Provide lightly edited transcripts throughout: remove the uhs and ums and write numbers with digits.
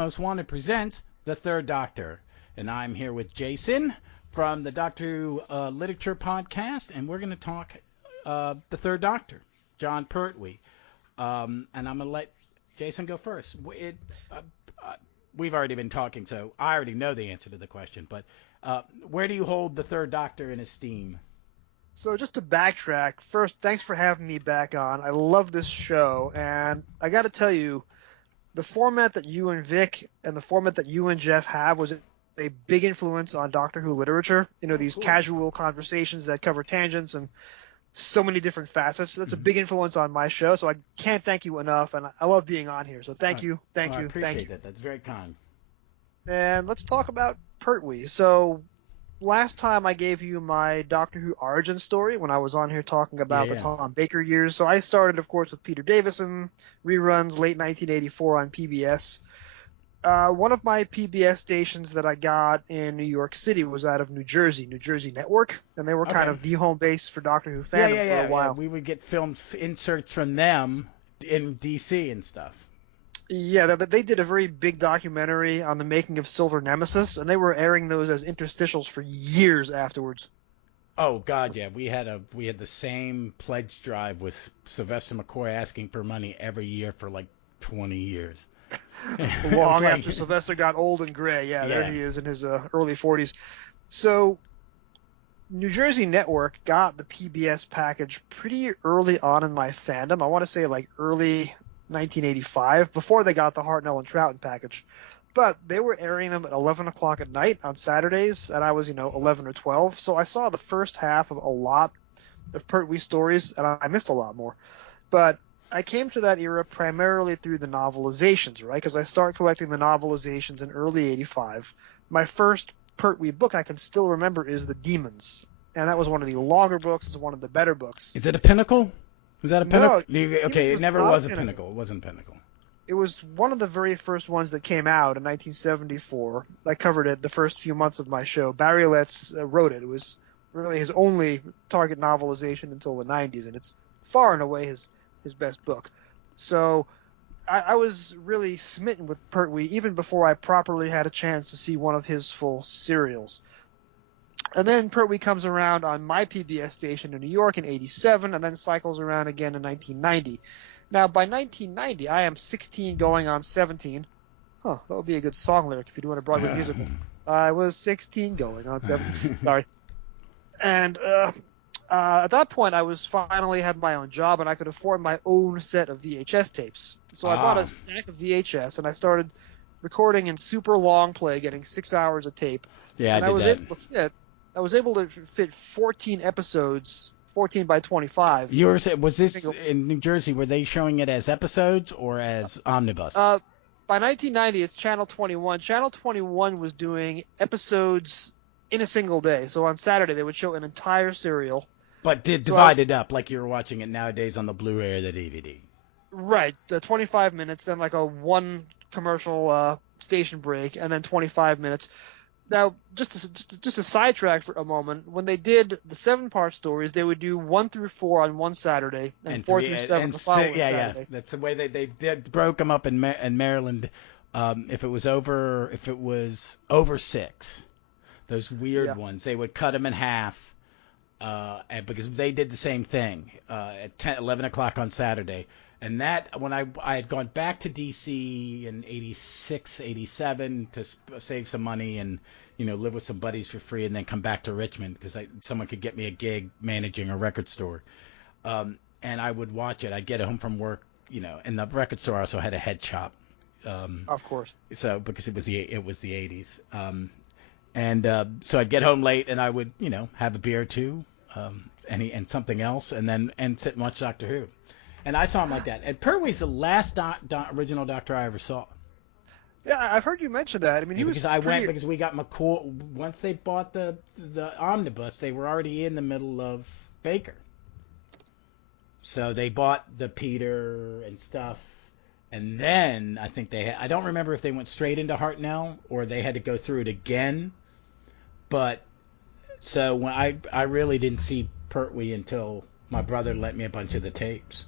Most Wanted presents The Third Doctor. And I'm here with Jason from the Doctor Who Literature Podcast, and we're going to talk The Third Doctor, Jon Pertwee. And I'm going to let Jason go first. We've already been talking, so I already know the answer to the question, but where do you hold The Third Doctor in esteem? So just to backtrack, first, thanks for having me back on. I love this show, and I got to tell you, the format that you and Vic and the format that you and Jeff have was a big influence on Doctor Who literature. You know, these Cool. casual conversations that cover tangents and so many different facets. That's a big influence on my show, so I can't thank you enough, and I love being on here. So thank you, thank I you, appreciate thank you. that. That's very kind. And let's talk about Pertwee. So last time I gave you my Doctor Who origin story when I was on here talking about the Tom Baker years. So I started, of course, with Peter Davison, reruns late 1984 on PBS. One of my PBS stations that I got in New York City was out of New Jersey Network, and they were kind of the home base for Doctor Who fandom for a while. Yeah. We would get film inserts from them in DC and stuff. Yeah, they did a very big documentary on the making of Silver Nemesis, and they were airing those as interstitials for years afterwards. Oh God, yeah. We had the same pledge drive with Sylvester McCoy asking for money every year for like 20 years. Long after Sylvester got old and gray. Yeah, there he is in his early 40s. So New Jersey Network got the PBS package pretty early on in my fandom. I want to say like early 1985, before they got the Hartnell and Troughton package. But they were airing them at 11 o'clock at night on Saturdays, and I was, 11 or 12. So I saw the first half of a lot of Pertwee stories, and I missed a lot more. But I came to that era primarily through the novelizations, right? Because I started collecting the novelizations in early 85. My first Pertwee book I can still remember is The Demons, and that was one of the longer books. It's one of the better books. Is it a pinnacle? Was that a pinnacle? No, okay, it never was a pinnacle. It wasn't a pinnacle. It was one of the very first ones that came out in 1974. I covered it the first few months of my show. Barry Letts wrote it. It was really his only Target novelization until the 90s, and it's far and away his best book. So I was really smitten with Pertwee even before I properly had a chance to see one of his full serials. And then Pertwee comes around on my PBS station in New York in 87, and then cycles around again in 1990. Now, by 1990, I am 16 going on 17. That would be a good song lyric if you're doing a Broadway musical. I was 16 going on 17. Sorry. And at that point, I was finally had my own job, and I could afford my own set of VHS tapes. So I bought a stack of VHS, and I started recording in super long play, getting 6 hours of tape. Yeah, and I was able to fit 14 episodes, 14 by 25. Was this in New Jersey? Were they showing it as episodes or as omnibus? By 1990, it's Channel 21. Channel 21 was doing episodes in a single day. So on Saturday, they would show an entire serial. But divided up like you're watching it nowadays on the Blu-ray or the DVD. Right. 25 minutes, then like a one commercial station break, and then 25 minutes. Now, just a sidetrack for a moment, when they did the 7-part stories, they would do 1 through 4 on one Saturday, and 4 through 7 the following Saturday. Yeah. That's the way they broke them up in Maryland. If it was over 6, those weird ones, they would cut them in half, because they did the same thing at 11 o'clock on Saturday. And that, when I had gone back to D.C. in 86, 87 to save some money and, live with some buddies for free and then come back to Richmond because someone could get me a gig managing a record store. And I would watch it. I'd get home from work, and the record store also had a head shop. Of course. So, because it was the 80s. So I'd get home late and I would, have a beer or two and something else and sit and watch Doctor Who. And I saw him like that. And Pertwee's the last original Doctor I ever saw. Yeah, I've heard you mention that. I mean, because we got McCoy. Once they bought the omnibus, they were already in the middle of Baker. So they bought the Peter and stuff, and then I think I don't remember if they went straight into Hartnell or they had to go through it again. But so when I really didn't see Pertwee until my brother lent me a bunch of the tapes.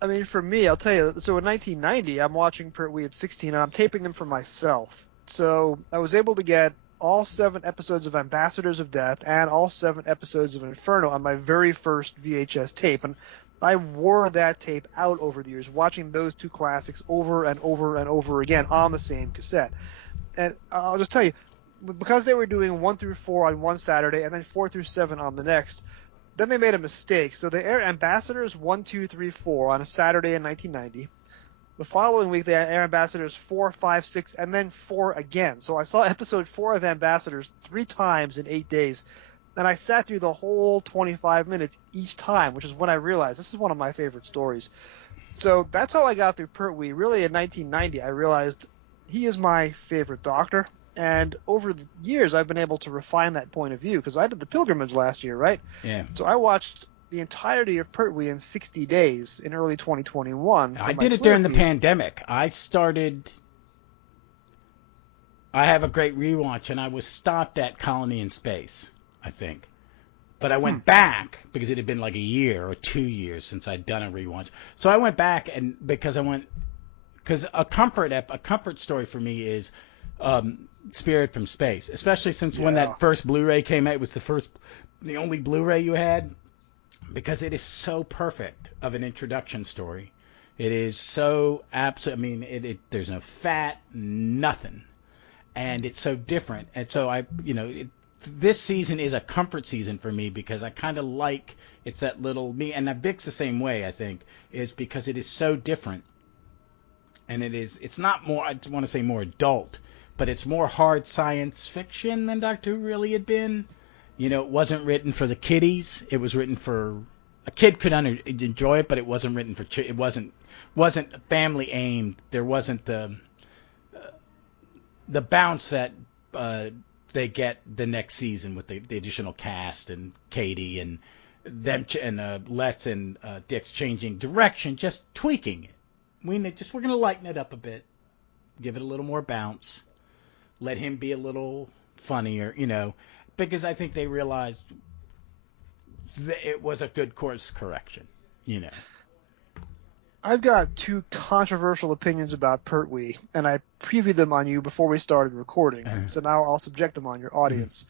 I mean, for me, I'll tell you. So in 1990, I'm watching Pertwee at 16, and I'm taping them for myself. So I was able to get all 7 episodes of Ambassadors of Death and all 7 episodes of Inferno on my very first VHS tape, and I wore that tape out over the years, watching those 2 classics over and over and over again on the same cassette. And I'll just tell you, because they were doing 1 through 4 on one Saturday and then 4 through 7 on the next, then they made a mistake. So they aired Ambassadors 1, 2, 3, 4 on a Saturday in 1990. The following week, they aired Ambassadors 4, 5, 6, and then 4 again. So I saw episode 4 of Ambassadors 3 times in 8 days, and I sat through the whole 25 minutes each time, which is when I realized this is one of my favorite stories. So that's how I got through Pertwee. Really, in 1990, I realized he is my favorite Doctor. And over the years, I've been able to refine that point of view because I did the pilgrimage last year, right? Yeah. So I watched the entirety of Pertwee in 60 days in early 2021. I did it during the pandemic. I have a great rewatch, and I was stopped at Colony in Space, I think. But I went back because it had been like a year or 2 years since I'd done a rewatch. So I went back, and because a comfort story for me is Spirit from Space, especially since when that first Blu-ray came out, it was the only Blu-ray you had, because it is so perfect of an introduction story. It is so absolute. I mean, there's no fat, nothing, and it's so different. And so this season is a comfort season for me because I kind of like it's that little me, and Vic's the same way. I think is because it is so different, and it's not more. I want to say more adult. But it's more hard science fiction than Doctor Who really had been. It wasn't written for the kiddies. It was written for a kid could enjoy it, but it wasn't written for it wasn't family aimed. There wasn't the bounce that they get the next season with the additional cast and Katie and them and Letts and Dick's changing direction, just tweaking it. We're going to lighten it up a bit, give it a little more bounce. Let him be a little funnier, because I think they realized that it was a good course correction, I've got 2 controversial opinions about Pertwee, and I previewed them on you before we started recording, so now I'll subject them on your audience.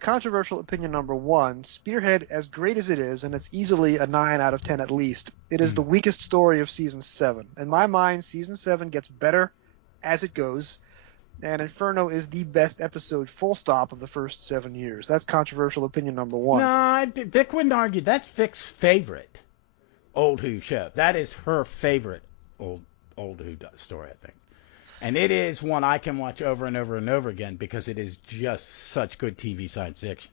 Controversial opinion number 1, Spearhead, as great as it is, and it's easily a 9 out of 10 at least, it is the weakest story of Season 7. In my mind, Season 7 gets better as it goes, and Inferno is the best episode, full stop, of the first 7 years. That's controversial opinion number 1. No, Vic wouldn't argue. That's Vic's favorite old Who show. That is her favorite old Who story, I think. And it is one I can watch over and over and over again because it is just such good TV science fiction.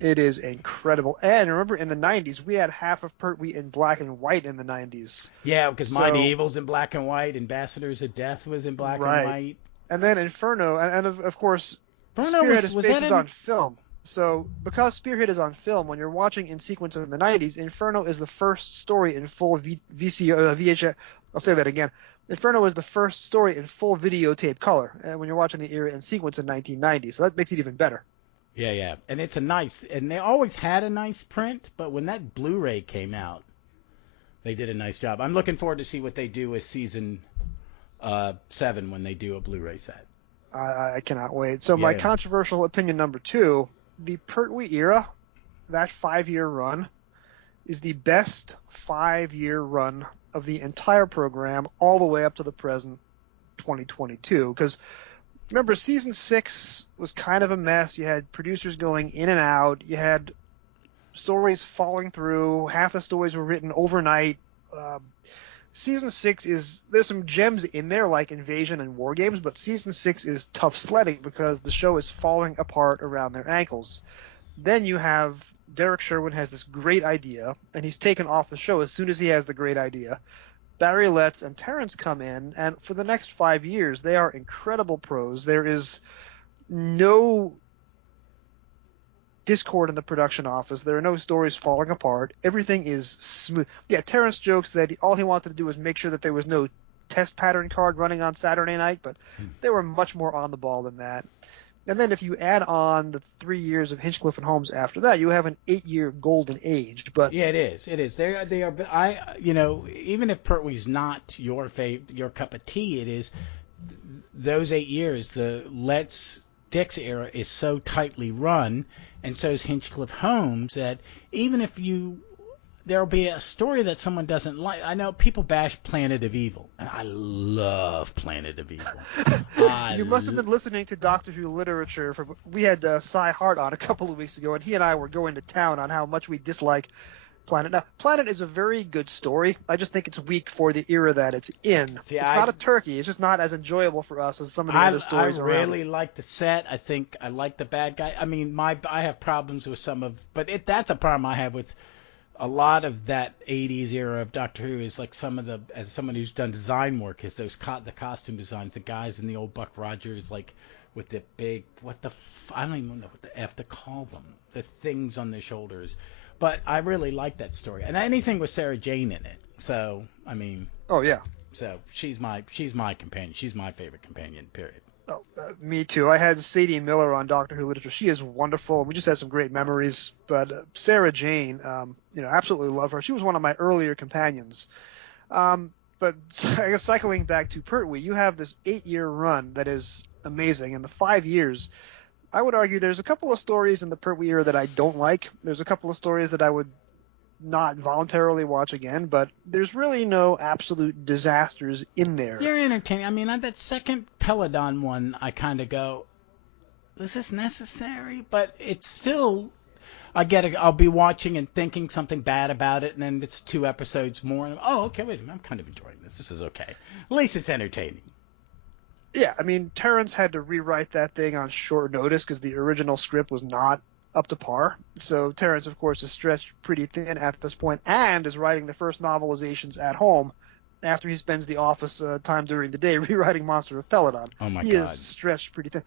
It is incredible. And remember, in the 90s, we had half of Pertwee in black and white in the 90s. Yeah, because Mighty Evil's in black and white, Ambassadors of Death was in black and white. And then Inferno, and of course, Spearhead is based on film. So because Spearhead is on film, when you're watching in sequence in the 90s, Inferno is the first story in full VHS. I'll say that again. Inferno is the first story in full videotape color, and when you're watching the era in sequence in 1990, so that makes it even better. Yeah, and it's and they always had a nice print, but when that Blu-ray came out, they did a nice job. I'm looking forward to see what they do with season 7 when they do a Blu-ray set. I cannot wait. So my controversial opinion number 2, the Pertwee era, that 5-year run, is the best 5-year run of the entire program all the way up to the present 2022. Because remember, season 6 was kind of a mess. You had producers going in and out. You had stories falling through. Half the stories were written overnight. Season 6 there's some gems in there like Invasion and War Games, but season 6 is tough sledding because the show is falling apart around their ankles. Then you have Derek Sherwin has this great idea, and he's taken off the show as soon as he has the great idea. Barry Letts and Terrence come in, and for the next 5 years, they are incredible pros. There is no discord in the production office. There are no stories falling apart. Everything is smooth. Yeah, Terrence jokes that all he wanted to do was make sure that there was no test pattern card running on Saturday night, but they were much more on the ball than that. And then if you add on the 3 years of Hinchcliffe and Holmes after that, you have an 8-year golden age. But Yeah, it is. It is. They are. Even if Pertwee's not your your cup of tea, it is. Those 8 years, the Let's Dix era is so tightly run, and so is Hinchcliffe Holmes, that even if there'll be a story that someone doesn't like. I know people bash Planet of Evil, and I love Planet of Evil. You must have been listening to Doctor Who literature. We had Cy Hart on a couple of weeks ago, and he and I were going to town on how much we dislike Planet. Now, Planet is a very good story. I just think it's weak for the era that it's in. It's not a turkey. It's just not as enjoyable for us as some of the other stories around. I really like the set. I think I like the bad guy. I mean, I have problems with that's a problem I have with a lot of that 80s era of Doctor Who, is like as someone who's done design work, is the costume designs, the guys in the old Buck Rogers, like with the big, I don't even know what the F to call them, the things on their shoulders. But I really like that story, and anything with Sarah Jane in it. So, I mean. Oh yeah. So she's my companion. She's my favorite companion. Period. Oh, me too. I had Sadie Miller on Doctor Who literature. She is wonderful. We just had some great memories. But Sarah Jane, absolutely love her. She was one of my earlier companions. But I guess cycling back to Pertwee, you have this 8-year run that is amazing. In the 5 years, I would argue there's a couple of stories in the Pertwee era that I don't like. There's a couple of stories that I would not voluntarily watch again, but there's really no absolute disasters in there. You're entertaining. I mean, that second Peladon one, I kind of go, is this necessary? But it's still, I'll be watching and thinking something bad about it, and then it's 2 episodes more, and okay, wait a minute, I'm kind of enjoying this. This is okay. At least it's entertaining. Yeah, I mean, Terrence had to rewrite that thing on short notice because the original script was not up to par. So Terrence, of course, is stretched pretty thin at this point and is writing the first novelizations at home after he spends the office time during the day rewriting Monster of Peladon. Oh, my God. He is stretched pretty thin.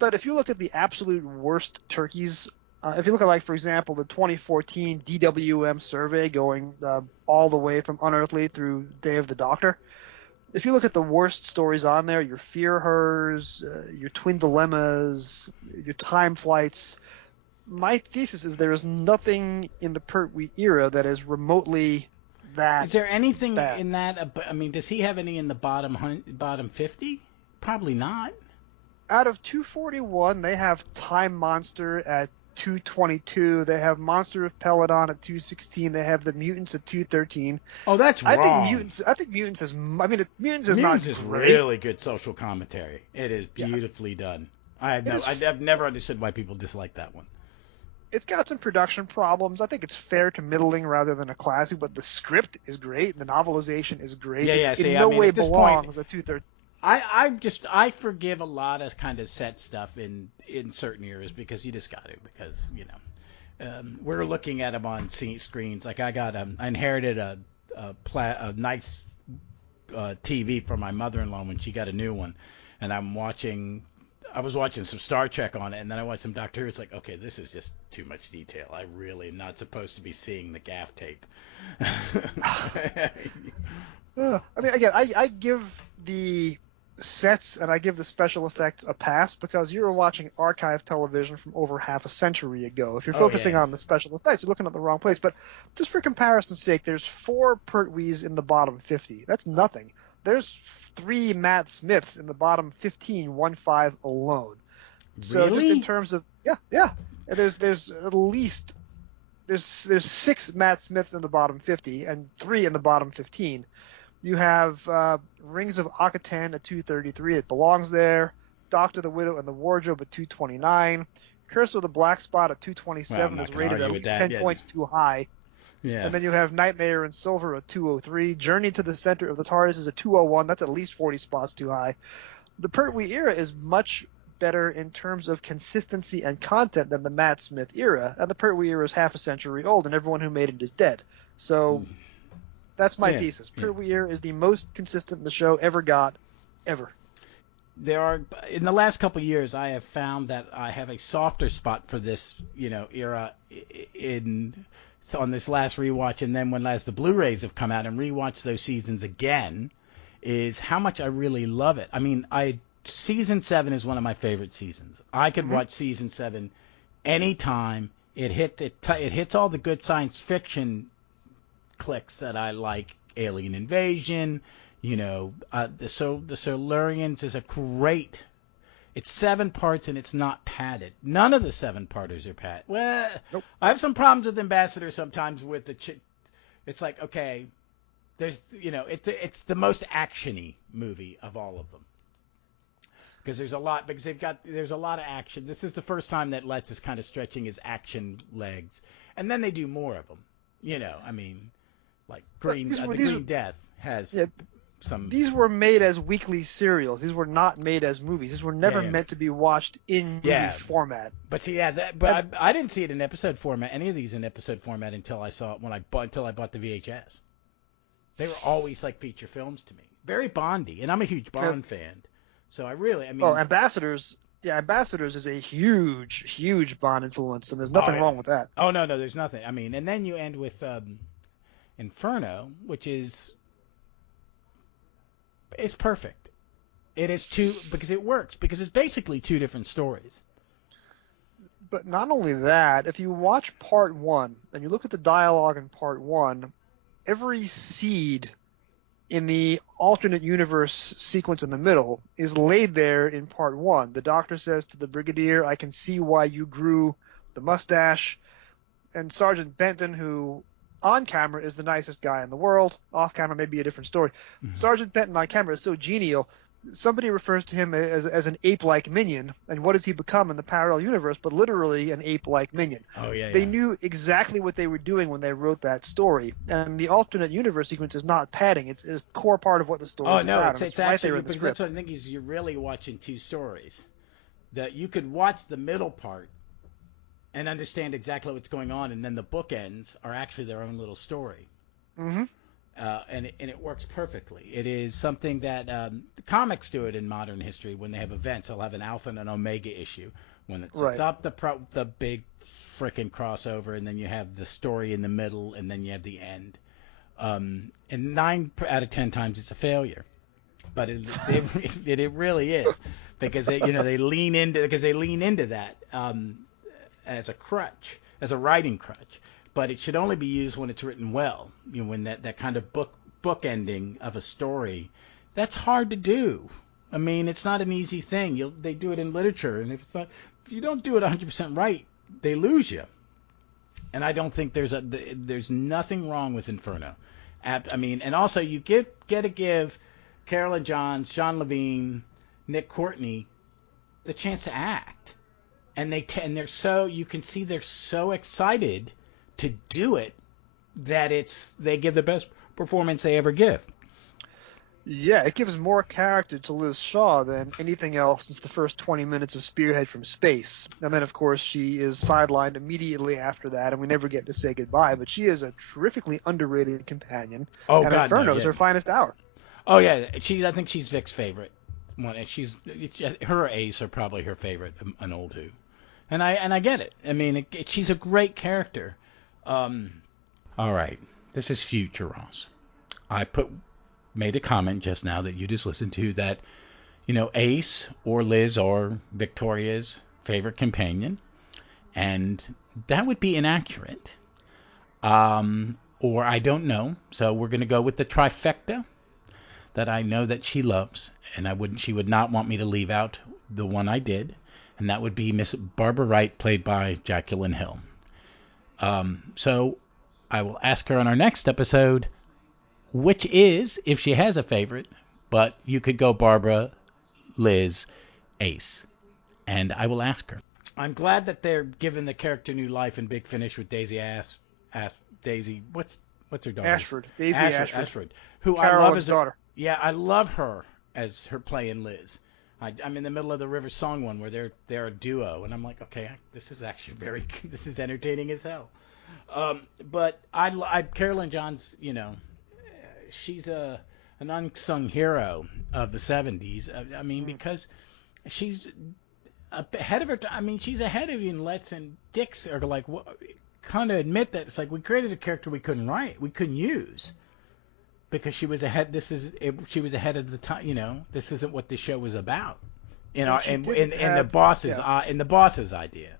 But if you look at the absolute worst turkeys, if you look at, like, for example, the 2014 DWM survey going all the way from Unearthly through Day of the Doctor, if you look at the worst stories on there, your Fear Hers, your Twin Dilemmas, your Time Flights, my thesis is there is nothing in the Pertwee era that is remotely that. Is there anything bad. in that? I mean, does he have any in the bottom 50? Probably not. Out of 241, they have Time Monster at 222. They have Monster of Peladon at 216. They have the Mutants at 213. Oh, that's wrong. I think Mutants is. I mean, Mutants is Mutants not is great. Really good social commentary. It is beautifully done. I've never understood why people dislike that one. It's got some production problems. I think it's fair to middling rather than a classic, but the script is great. The novelization is great. Yeah. It in no way belongs at 213. I forgive a lot of kind of set stuff in certain eras because you just got to, because we're looking at them on screens. Like I inherited a nice TV from my mother-in-law when she got a new one, and I was watching some Star Trek on it, and then I watched some Doctor Who. It's like, okay, this is just too much detail. I really am not supposed to be seeing the gaff tape. I mean, again, I give the sets and I give the special effects a pass because you're watching archive television from over half a century ago. If you're focusing on the special effects, you're looking at the wrong place. But just for comparison's sake, there's 4 Pertwees in the bottom 50. That's nothing. There's 3 Matt Smiths in the bottom 15 alone. So really? just in terms of there's at least there's 6 Matt Smiths in the bottom 50 and 3 in the bottom 15. You have Rings of Akatan at 233. It belongs there. Doctor the Widow and the Wardrobe at 229. Curse of the Black Spot at 227 is rated at least 10 points too high. Yeah. And then you have Nightmare in Silver at 203. Journey to the Center of the TARDIS is at 201. That's at least 40 spots too high. The Pertwee era is much better in terms of consistency and content than the Matt Smith era. And the Pertwee era is half a century old, and everyone who made it is dead. So that's my thesis. Pertwee era is the most consistent the show ever got, ever. In the last couple of years, I have found that I have a softer spot for this, era on this last rewatch, and then as the Blu-rays have come out and rewatched those seasons again, is how much I really love it. I mean, I season 7 is one of my favorite seasons. I could watch season 7 anytime. It hits all the good science fiction clicks that I like. Alien invasion, the Silurians is a great. It's 7 parts and it's not padded. None of the 7-parters are padded. Well, nope. I have some problems with Ambassador sometimes with the. It's like, okay, there's it's the most actiony movie of all of them. Because there's a lot of action. This is the first time that Letts is kind of stretching his action legs, and then they do more of them. Like Green Death has some. These were made as weekly serials. These were not made as movies. These were never meant to be watched in movie format. But see, I didn't see it in episode format. Any of these in episode format until I saw it until I bought the VHS. They were always like feature films to me. Very Bondy, and I'm a huge Bond fan. So Ambassadors. Yeah, Ambassadors is a huge Bond influence, and there's nothing wrong with that. Oh no, there's nothing. And then you end with Inferno, which is perfect. It is because it works because it's basically 2 different stories. But not only that, if you watch part 1 and you look at the dialogue in part 1, every seed in the alternate universe sequence in the middle is laid there in part 1. The Doctor says to the Brigadier, "I can see why you grew the mustache," and Sergeant Benton, who on camera is the nicest guy in the world, off camera may be a different story. Mm-hmm. Sergeant Benton on camera is so genial. Somebody refers to him as an ape-like minion, and what does he become in the parallel universe but literally an ape-like minion? Oh, yeah. They knew exactly what they were doing when they wrote that story, and the alternate universe sequence is not padding. It's a core part of what the story is about. It's right actually, because that's what I think is you're really watching 2 stories. That you could watch the middle part and understand exactly what's going on, and then the bookends are actually their own little story. Mm-hmm. And it works perfectly. It is something that the comics do it in modern history. When they have events, they'll have an alpha and an omega issue. When it sets up the big frickin' crossover, and then you have the story in the middle, and then you have the end. And 9 out of 10 times it's a failure, but it really is because they lean into that as a crutch, as a writing crutch. But it should only be used when it's written well. When that kind of book ending of a story, that's hard to do. It's not an easy thing. They do it in literature, and if you don't do it 100% right, they lose you. And I don't think there's nothing wrong with Inferno. And also you get to give Carolyn Johns, John Levine, Nick Courtney the chance to act, and they're so you can see they're so excited to do it that they give the best performance they ever give. Yeah, it gives more character to Liz Shaw than anything else since the first 20 minutes of Spearhead from Space. And then, of course, she is sidelined immediately after that, and we never get to say goodbye. But she is a terrifically underrated companion. And Inferno is her finest hour. Oh, yeah. I think she's Vic's favorite. Her Ace are probably her favorite, an old Who. And I get it. She's a great character. All right. This is future Ross. I made a comment just now that you just listened to that, Ace or Liz or Victoria's favorite companion, and that would be inaccurate. Or I don't know. So we're going to go with the trifecta that I know that she loves, and she would not want me to leave out the one I did, and that would be Miss Barbara Wright, played by Jacqueline Hill. So I will ask her on our next episode which is, if she has a favorite, but you could go Barbara, Liz, Ace, and I will ask her. I'm glad that they're giving the character new life in Big Finish with Daisy Daisy, what's her daughter? Ashford. Daisy Ashford. Who Carolyn's I love as daughter. Yeah, I love her as her playing Liz. I'm in the middle of the River Song one where they're a duo, and I'm like, okay, this is actually this is entertaining as hell. But Carolyn Johns, she's an unsung hero of the 70s. Because she's ahead of her time. She's ahead of even Letts and Dix are like, kind of admit that it's like we created a character we couldn't use. Because she was ahead. She was ahead of the time. This isn't what the show was about. in the boss's idea.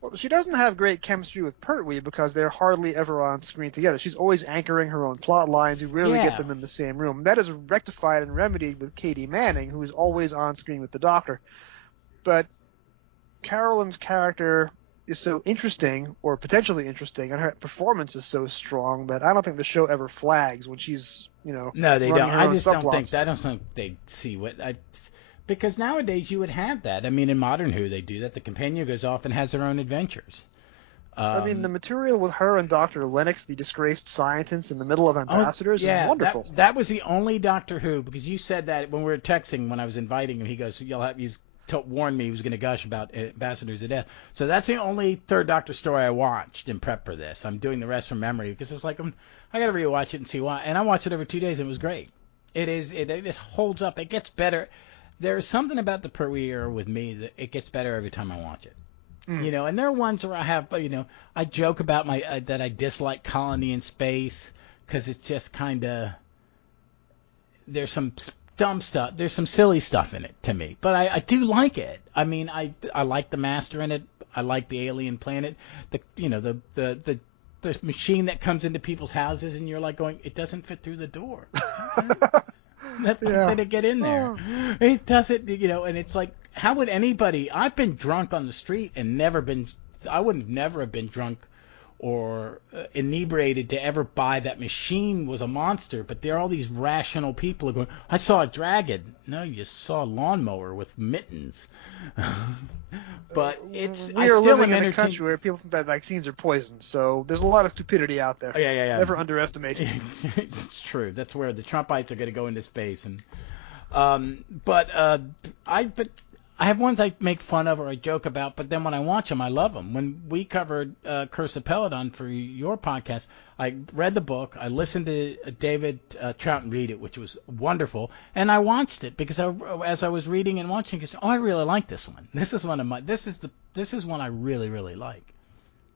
Well, she doesn't have great chemistry with Pertwee because they're hardly ever on screen together. She's always anchoring her own plot lines. You rarely get them in the same room. That is rectified and remedied with Katie Manning, who is always on screen with the Doctor. But Carolyn's character is so interesting, or potentially interesting, and her performance is so strong that I don't think the show ever flags when she's, No, they don't. I don't think they see what because nowadays you would have that. I mean, in Modern Who, they do that. The companion goes off and has their own adventures. I mean, the material with her and Dr. Lennox, the disgraced scientist in the middle of Ambassadors, is wonderful. That was the only Doctor Who, because you said that when we were texting when I was inviting him. He goes, he's warned me he was going to gush about Ambassadors of Death. So that's the only Third Doctor story I watched in prep for this. I'm doing the rest from memory because it's like I got to rewatch it and see why. And I watched it over 2 days and it was great. It holds up. It gets better. There's something about the Pertwee era with me that it gets better every time I watch it. And there are ones where I have, I joke about that I dislike Colony in Space because it's just kind of, there's some dumb stuff, there's some silly stuff in it to me, but I do like it. I mean, I like the Master in it. I like the alien planet, the machine that comes into people's houses and you're like going, it doesn't fit through the door. That's not to get in there. It doesn't, and it's like, how would anybody? I've been drunk on the street and I would never have been drunk or inebriated to ever buy that machine was a monster. But there are all these rational people who are going, I saw a dragon. No, you saw a lawnmower with mittens. But we are living in a country where people think that vaccines are poison, so there's a lot of stupidity out there. Yeah. Never underestimate it. It's true. That's where the Trumpites are going to go into space, and I have ones I make fun of or I joke about, but then when I watch them, I love them. When we covered Curse of Peladon for your podcast, I read the book, I listened to David Troughton read it, which was wonderful, and I watched it because as I was reading and watching, I said, I really like this one. This is one I really, really like.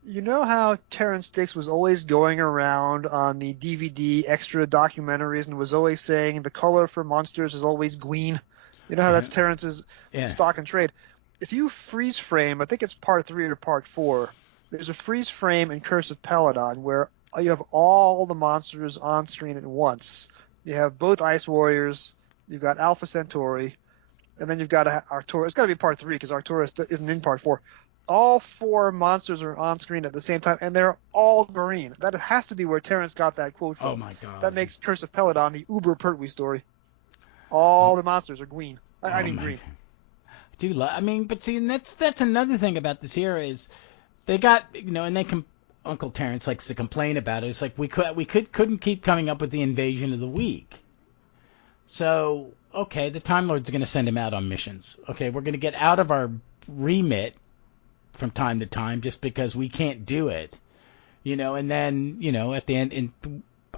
You know how Terrence Dix was always going around on the DVD extra documentaries and was always saying the color for monsters is always green? You know how that's Terrence's stock and trade. If you freeze frame, I think it's part 3 or part 4, there's a freeze frame in Curse of Peladon where you have all the monsters on screen at once. You have both Ice Warriors, you've got Alpha Centauri, and then you've got Arcturus. It's got to be part 3 because Arcturus isn't in part 4. All 4 monsters are on screen at the same time, and they're all green. That has to be where Terrence got that quote from. Oh, my God. That makes Curse of Peladon the uber Pertwee story. All the monsters are green. I mean green. But see, and that's another thing about this era is they got, and Uncle Terrence likes to complain about it. It's like we couldn't keep coming up with the invasion of the week. So, okay, the Time Lord's going to send him out on missions. Okay, we're going to get out of our remit from time to time just because we can't do it. And then, at the end,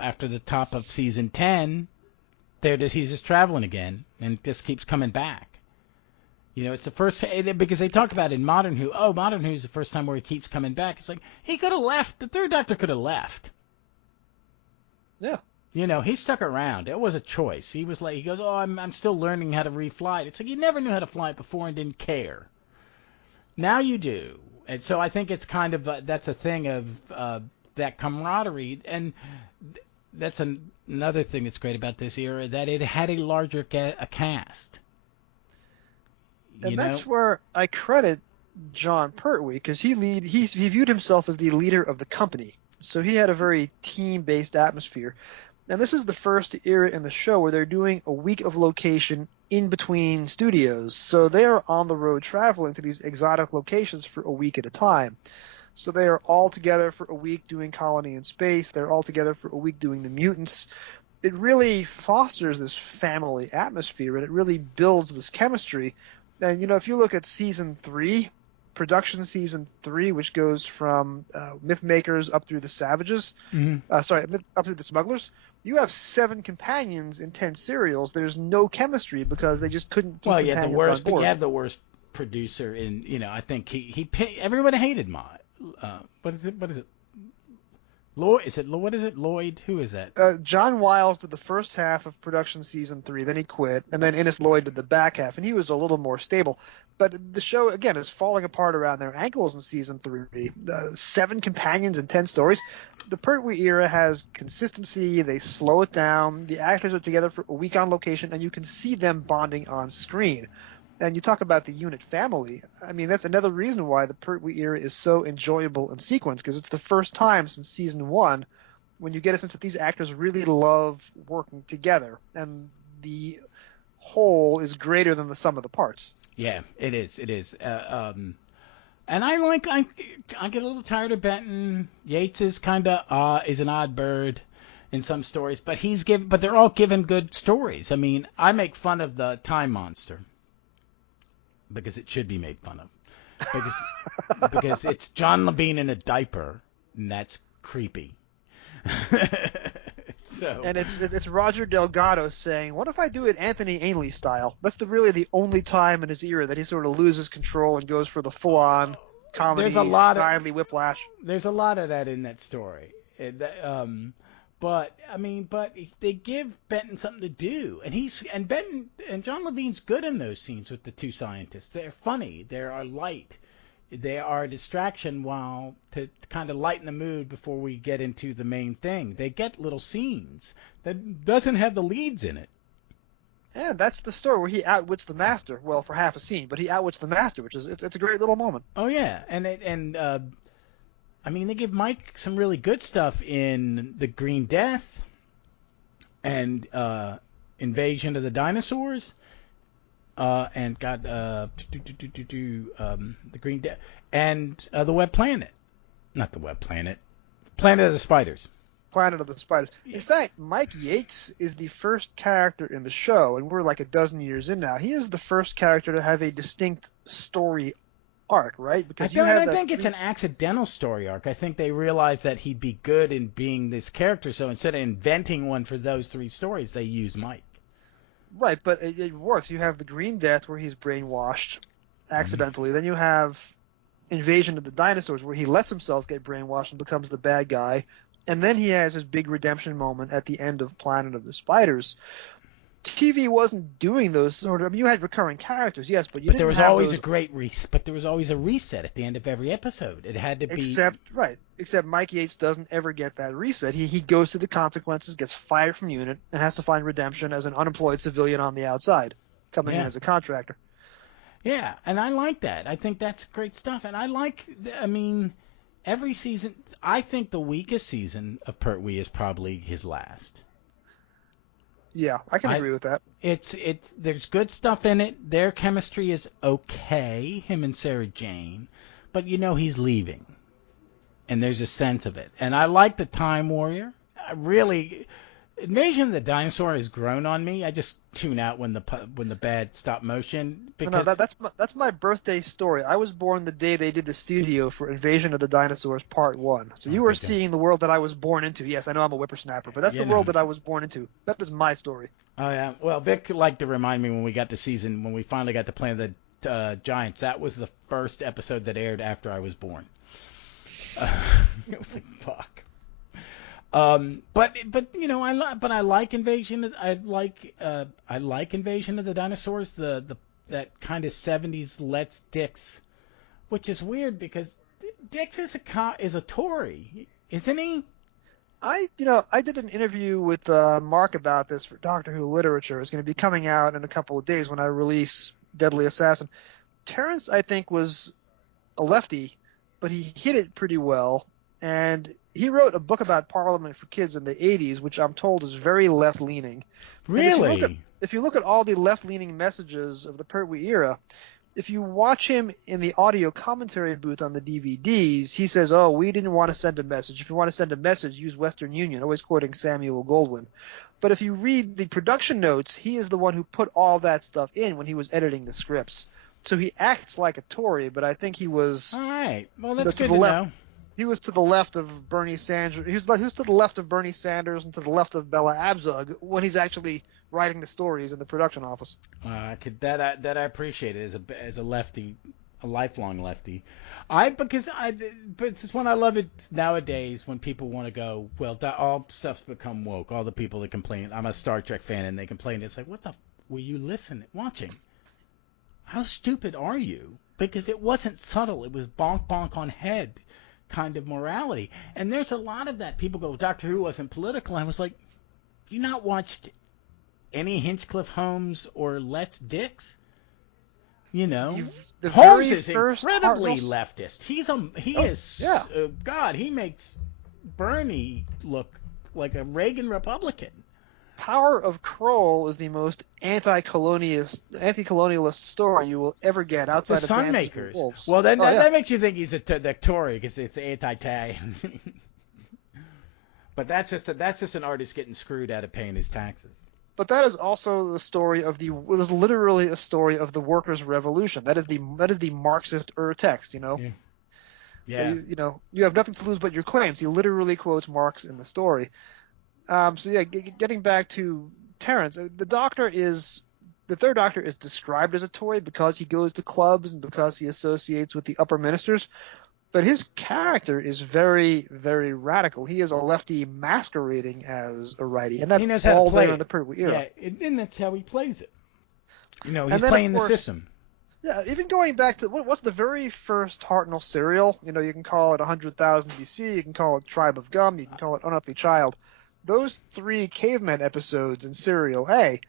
after the top of season 10, he's just traveling again and just keeps coming back. It's the first, because they talk about in Modern Who, Modern Who is the first time where he keeps coming back. It's like, he could have left. The Third Doctor could have left. Yeah. He stuck around. It was a choice. He was like, he goes, I'm still learning how to refly it. It's like, you never knew how to fly it before and didn't care. Now you do. And so I think it's kind of, that's a thing of that camaraderie. And that's another thing that's great about this era, that it had a larger cast. And that's where I credit Jon Pertwee, because he viewed himself as the leader of the company. So he had a very team-based atmosphere. And this is the first era in the show where they're doing a week of location in between studios. So they are on the road traveling to these exotic locations for a week at a time. So they are all together for a week doing Colony in Space. They're all together for a week doing The Mutants. It really fosters this family atmosphere, and it really builds this chemistry. And, if you look at season 3, production season 3, which goes from Mythmakers up through the Savages, up through the Smugglers, you have 7 companions in 10 serials. There's no chemistry because they just couldn't keep companions on board. But you have the worst producer in, I think everyone hated Mott. What is it? Lloyd, is it what is it? Lloyd? Who is that? John Wiles did the first half of production season 3, then he quit, and then Innes Lloyd did the back half, and he was a little more stable. But the show, again, is falling apart around their ankles in season 3. 7 companions and 10 stories. The Pertwee era has consistency. They slow it down. The actors are together for a week on location, and you can see them bonding on screen. And you talk about the unit family. I mean, that's another reason why the Pertwee era is so enjoyable in sequence, because it's the first time since season 1 when you get a sense that these actors really love working together, and the whole is greater than the sum of the parts. Yeah, it is. It is. And I get a little tired of Benton. Yates is is an odd bird in some stories, but but they're all given good stories. I mean, I make fun of the Time Monster because it should be made fun of because it's John Levine in a diaper, and that's creepy. And it's Roger Delgado saying, "What if I do it Anthony Ainley style?" That's really the only time in his era that he sort of loses control and goes for the full-on comedy, snidely whiplash. There's a lot of that in that story. But they give Benton something to do, and Benton and John Levine's good in those scenes with the two scientists. They're funny. They are light. They are a distraction to kind of lighten the mood before we get into the main thing. They get little scenes that doesn't have the leads in it. Yeah, that's the story where he outwits the master. Well, for half a scene, but he outwits the master, which is it's a great little moment. Oh yeah, I mean, they give Mike some really good stuff in The Green Death and Invasion of the Dinosaurs. The Green Death and the Web Planet, not the Web Planet, Planet of the Spiders. Planet of the Spiders. In fact, Mike Yates is the first character in the show, and we're like a dozen years in now. He is the first character to have a distinct story arc, right? Because I think it's an accidental story arc. I think they realized that he'd be good in being this character, so instead of inventing one for those 3 stories, they use Mike. Right, but it works. You have the Green Death where he's brainwashed accidentally. Mm-hmm. Then you have Invasion of the Dinosaurs where he lets himself get brainwashed and becomes the bad guy. And then he has his big redemption moment at the end of Planet of the Spiders. TV wasn't doing those sort of. I mean, you had recurring characters, yes, but there was always but there was always a reset at the end of every episode. It had to be Except Mike Yates doesn't ever get that reset. He goes through the consequences, gets fired from unit, and has to find redemption as an unemployed civilian on the outside, coming in as a contractor. Yeah, and I like that. I think that's great stuff, and every season. I think the weakest season of Pertwee is probably his last. Yeah, I can agree with that. There's good stuff in it. Their chemistry is okay, him and Sarah Jane, but he's leaving, and there's a sense of it. And I like the Time Warrior. Invasion of the Dinosaur has grown on me. I just tune out when the bad stop motion. Because that's my birthday story. I was born the day they did the studio for Invasion of the Dinosaurs Part 1. So you are seeing the world that I was born into. Yes, I know I'm a whippersnapper, but that's the world that I was born into. That is my story. Oh yeah. Well, Vic liked to remind me when we finally got to Planet of the Giants. That was the first episode that aired after I was born. It was like fuck. But I like Invasion. I like Invasion of the Dinosaurs. That kind of 70s Let's Dix, which is weird because Dix is a Tory, isn't he? I did an interview with Mark about this for Doctor Who Literature. It's going to be coming out in a couple of days when I release Deadly Assassin. Terrence, I think, was a lefty, but he hit it pretty well, and he wrote a book about Parliament for kids in the 80s, which I'm told is very left-leaning. Really? If you look at all the left-leaning messages of the Pertwee era, if you watch him in the audio commentary booth on the DVDs, he says, "Oh, we didn't want to send a message. If you want to send a message, use Western Union," always quoting Samuel Goldwyn. But if you read the production notes, he is the one who put all that stuff in when he was editing the scripts. So he acts like a Tory, but I think he was... All right. Well, that's good to know. He was to the left of Bernie Sanders. He was to the left of Bernie Sanders and to the left of Bella Abzug when he's actually writing the stories in the production office. That I appreciate it as a lefty. a lifelong lefty. But it's when I love it nowadays when people want to go, well, all stuff's become woke. All the people that complain, I'm a Star Trek fan, and they complain. It's like, what the were you watching? How stupid are you? Because it wasn't subtle. It was bonk bonk on head kind of morality. And there's a lot of that. People go, Doctor Who wasn't political. I was like, you not watched any Hinchcliffe Holmes or Let's Dix? You know, Holmes is incredibly leftist. He makes Bernie look like a Reagan Republican. Power of Kroll is the most anti-colonialist story you will ever get outside of Sunmakers. Wolves. Well, then that makes you think he's a Tory because it's anti-Italian. But that's just an artist getting screwed out of paying his taxes. But that is also the story of it was literally a story of the workers' revolution. That is the Marxist text, you know. Yeah. You have nothing to lose but your claims. He literally quotes Marx in the story. Getting back to Terrence, the Third Doctor is described as a Tory because he goes to clubs and because he associates with the upper ministers. But his character is very, very radical. He is a lefty masquerading as a righty, and that's all there in the Pertwee era. Yeah, and that's how he plays it. He's playing the system. Yeah, even going back to what's the very first Hartnell serial? You can call it 100,000 BC, you can call it Tribe of Gum, you can call it Unearthly Child. Those 3 caveman episodes in Serial A,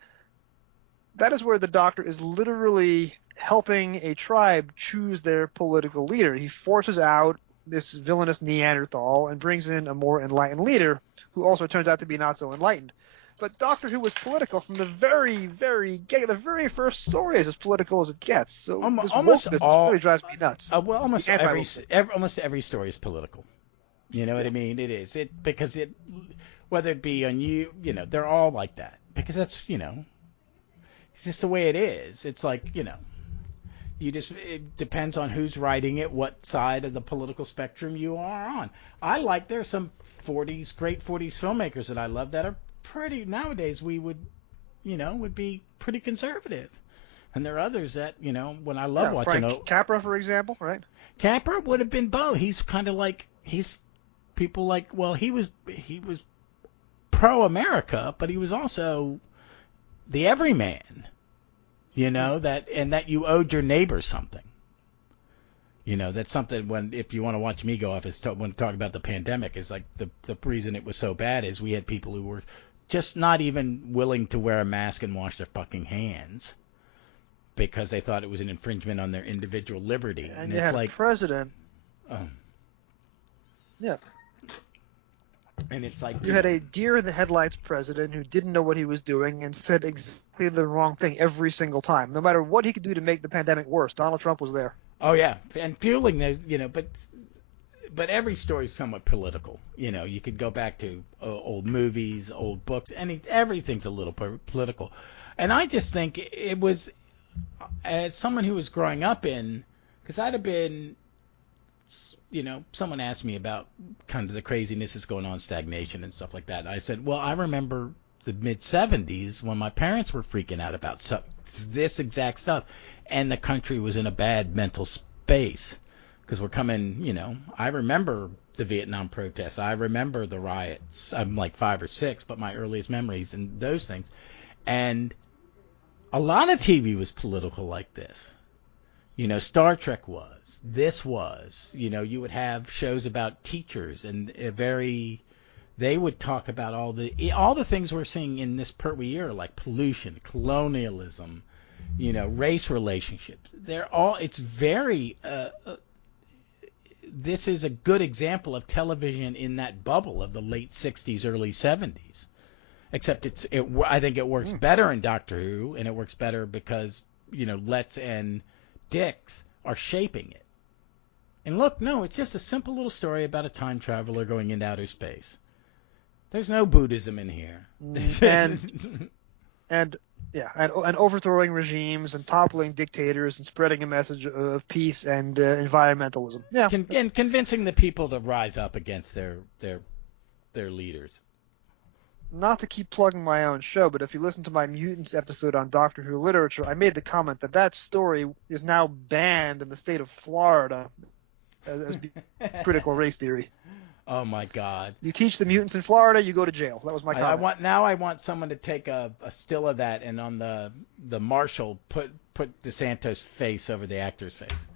that is where the Doctor is literally helping a tribe choose their political leader. He forces out this villainous Neanderthal and brings in a more enlightened leader who also turns out to be not so enlightened. But Doctor Who was political from the very, very the very first story is as political as it gets. So this wokeness really drives me nuts. Almost every story is political. You know what I mean? It is. Because whether it be on they're all like that. Because that's, it's just the way it is. It's like, it depends on who's writing it, what side of the political spectrum you are on. There's some great 40s filmmakers that I love that are pretty, nowadays we would be pretty conservative. And there are others that, when I love watching. Frank Capra, for example, right? Capra would have been both. He's kind of like, people like, well, he was pro-America, but he was also the everyman. That you owed your neighbor something. That's something if you want to watch me go off when talking about the pandemic is like the reason it was so bad is we had people who were just not even willing to wear a mask and wash their fucking hands because they thought it was an infringement on their individual liberty. And you had a president. Yeah. And it's like you had a deer in the headlights president who didn't know what he was doing and said exactly the wrong thing every single time. No matter what he could do to make the pandemic worse, Donald Trump was there. Oh yeah, and fueling those, but every story is somewhat political. You could go back to old movies, old books, everything's a little political. And I just think it was, as someone who was growing up because I'd have been. Someone asked me about kind of the craziness that's going on, stagnation and stuff like that. And I said, well, I remember the mid-'70s when my parents were freaking out about this exact stuff, and the country was in a bad mental space because we're coming, I remember the Vietnam protests. I remember the riots. I'm like 5 or 6, but my earliest memories and those things. And a lot of TV was political like this. Star Trek was. This was. You would have shows about teachers and they would talk about all the things we're seeing in this Pertwee era, like pollution, colonialism, race relationships. It's very. This is a good example of television in that bubble of the late '60s, early '70s. Except I think it works better in Doctor Who, and it works better because Letts and Dix are shaping it. And look, no, it's just a simple little story about a time traveler going into outer space. There's no Buddhism in here. And overthrowing regimes and toppling dictators and spreading a message of peace and environmentalism. Yeah, and convincing the people to rise up against their leaders. not to keep plugging my own show, but if you listen to my Mutants episode on Doctor Who literature, I made the comment that that story is now banned in the state of Florida as being critical race theory. Oh my God! You teach the mutants in Florida, you go to jail. That was my comment. I want someone to take a still of that and on the Marshal put DeSanto's face over the actor's face.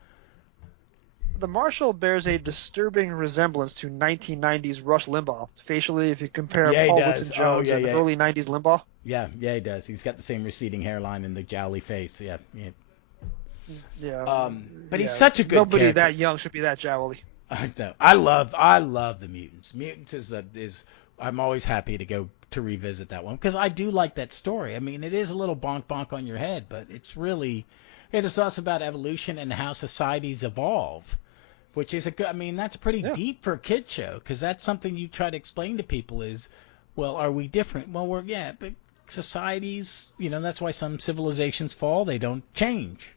The Marshal bears a disturbing resemblance to 1990s Rush Limbaugh. Facially, if you compare Paul Woodson-Jones and early 90s Limbaugh. Yeah, he does. He's got the same receding hairline and the jowly face. Yeah. But he's such a good Nobody character. that young should be that jowly. I know. I love the Mutants. Mutants is I'm always happy to go to revisit that one because I do like that story. I mean, it is a little bonk on your head, but it is also about evolution and how societies evolve, which is that's pretty deep for a kid show because that's something you try to explain to people is, well, are we different? Well, but societies, that's why some civilizations fall. They don't change.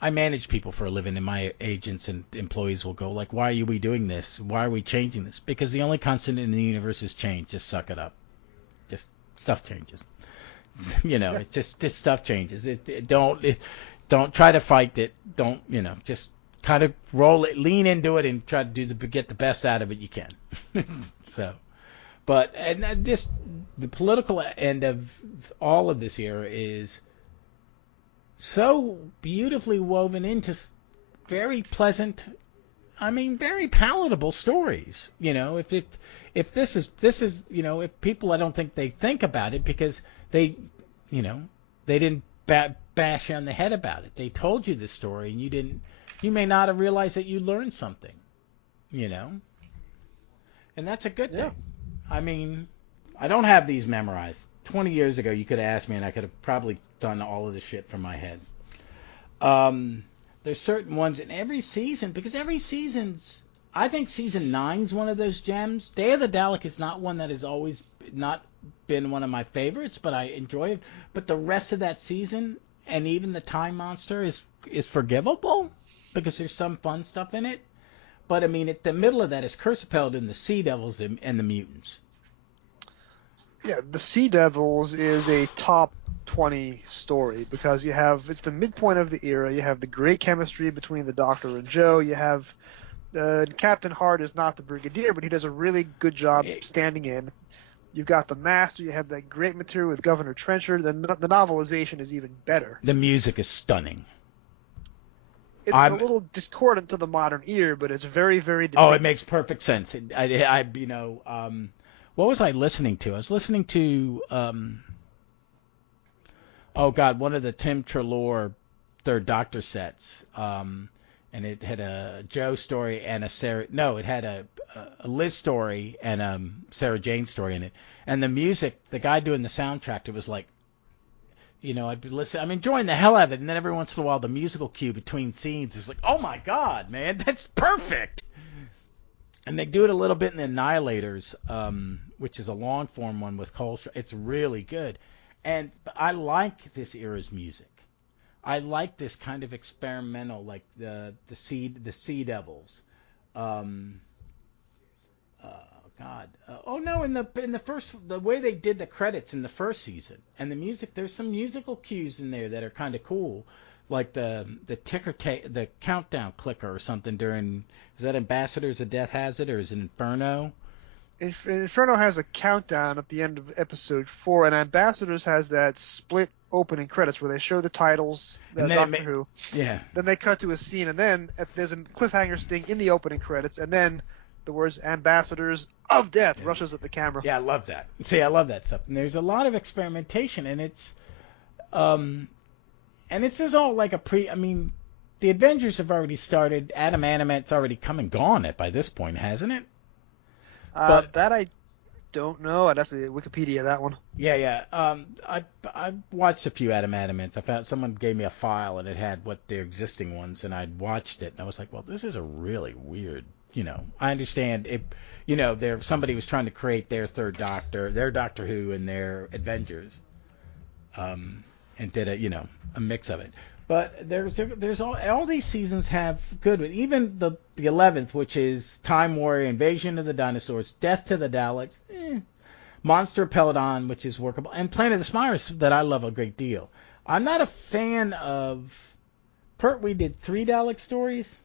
I manage people for a living, and my agents and employees will go like, why are we doing this? Why are we changing this? Because the only constant in the universe is change. Just suck it up. Just stuff changes. It just stuff changes. Don't try to fight it. Don't, just kind of roll it, lean into it, and try to get the best out of it you can. Just the political end of all of this era is so beautifully woven into very pleasant, very palatable stories. If this is, if people, I don't think they think about it because they didn't bash you on the head about it. They told you the story and you may not have realized that you learned something, and that's a good thing. I don't have these memorized. 20 years ago, you could have asked me, and I could have probably done all of this shit from my head. There's certain ones in every season, because every season's... I think season 9's one of those gems. Day of the Dalek is not one that has always not been one of my favorites, but I enjoy it. But the rest of that season, and even the Time Monster, is forgivable, because there's some fun stuff in it. But, at the middle of that is Curse of Peladon, the Sea Devils, and the Mutants. Yeah, the Sea Devils is a top 20 story because it's the midpoint of the era. You have the great chemistry between the Doctor and Jo. You have Captain Hart is not the Brigadier, but he does a really good job standing in. You've got the Master. You have that great material with Governor Trenchard. The novelization is even better. The music is stunning. It's a little discordant to the modern ear, but it's very, very distinct. Oh, it makes perfect sense. What was I listening to? I was listening to, one of the Tim Treloar Third Doctor sets, and it had a Jo story and it had a Liz story and a Sarah Jane story in it. And the music, the guy doing the soundtrack, it was like, I'd be listening, I'm enjoying the hell out of it, and then every once in a while the musical cue between scenes is like, oh my God, man, that's perfect! And they do it a little bit in the Annihilators, which is a long-form one with Colestra. It's really good. And I like this era's music. I like this kind of experimental, like the Sea Devils. In the first, the way they did the credits in the first season, and the music, there's some musical cues in there that are kind of cool. Like the the countdown clicker or something during, is that Ambassadors of Death has it, or is it Inferno? Inferno has a countdown at the end of episode 4, and Ambassadors has that split opening credits where they show the titles, Doctor Who. Yeah. Then they cut to a scene, and then there's a cliffhanger sting in the opening credits, and then the words Ambassadors of Death rushes at the camera. Yeah, I love that. See, I love that stuff. And there's a lot of experimentation, and it's just all like the Avengers have already started. Adam Animat's already come and gone by this point, hasn't it? But that I don't know. I'd have to Wikipedia that one. Yeah. I watched a few Adam Animats. I found someone gave me a file, and it had what their existing ones, and I'd watched it, and I was like, well, this is a really weird. I understand it. Somebody was trying to create their third Doctor, their Doctor Who, and their Avengers. And did a mix of it. But there's all these seasons have good ones. Even the 11th, which is Time Warrior, Invasion of the Dinosaurs, Death to the Daleks, Monster Peladon, which is workable, and Planet of the Smires that I love a great deal. I'm not a fan of Pertwee did 3 Dalek stories.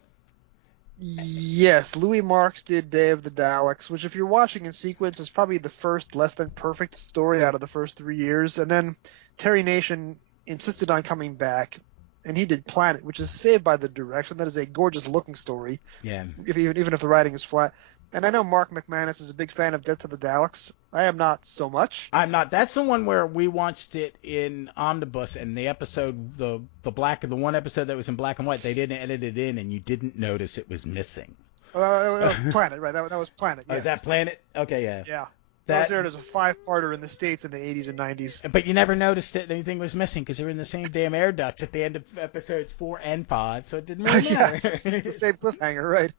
Yes, Louis Marks did Day of the Daleks, which if you're watching in sequence is probably the first less than perfect story out of the first 3 years. And then Terry Nation insisted on coming back, and he did Planet, which is saved by the direction. That is a gorgeous looking story. Yeah. Even if the writing is flat. And I know Mark McManus is a big fan of Death to the Daleks. I am not so much. I'm not. That's the one where we watched it in Omnibus, and the episode, the one episode that was in black and white, they didn't edit it in, and you didn't notice it was missing. That was Planet, right? That was Planet. Yes. Oh, is that Planet? Okay, yeah. Yeah. That was aired as a 5-parter in the States in the 80s and 90s. But you never noticed that anything was missing because they were in the same damn air ducts at the end of episodes 4 and 5, so it didn't really matter. Yes, the same cliffhanger, right?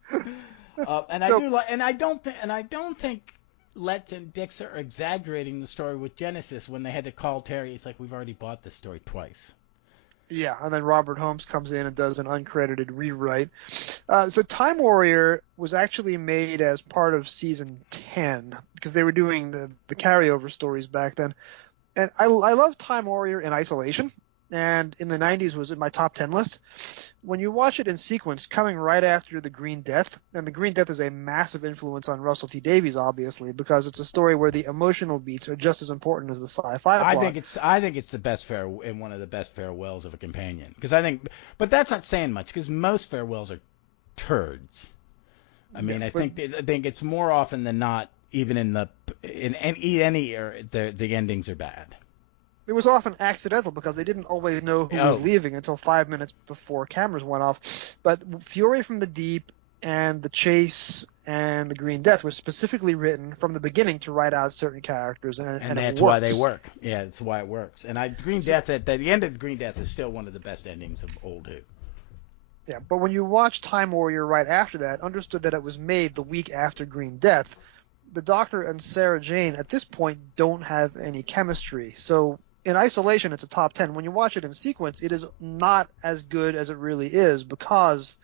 I don't think Letts and Dix are exaggerating the story with Genesis when they had to call Terry. It's like, we've already bought this story twice. Yeah, and then Robert Holmes comes in and does an uncredited rewrite. So Time Warrior was actually made as part of season 10 because they were doing the carryover stories back then. And I love Time Warrior in isolation, and in the 90s was in my top 10 list. When you watch it in sequence, coming right after The Green Death, and The Green Death is a massive influence on Russell T Davies, obviously, because it's a story where the emotional beats are just as important as the sci-fi plot. I think it's the best and one of the best farewells of a companion. But that's not saying much because most farewells are turds. I think it's more often than not, even in any era, the endings are bad. It was often accidental because they didn't always know who was leaving until 5 minutes before cameras went off. But Fury from the Deep and The Chase and The Green Death was specifically written from the beginning to write out certain characters, and that's why they work. Yeah, that's why it works. And Death at the end of The Green Death is still one of the best endings of old Who. Yeah, but when you watch Time Warrior right after that, understood that it was made the week after Green Death, the Doctor and Sarah Jane at this point don't have any chemistry. So in isolation, it's a top 10. When you watch it in sequence, it is not as good as it really is because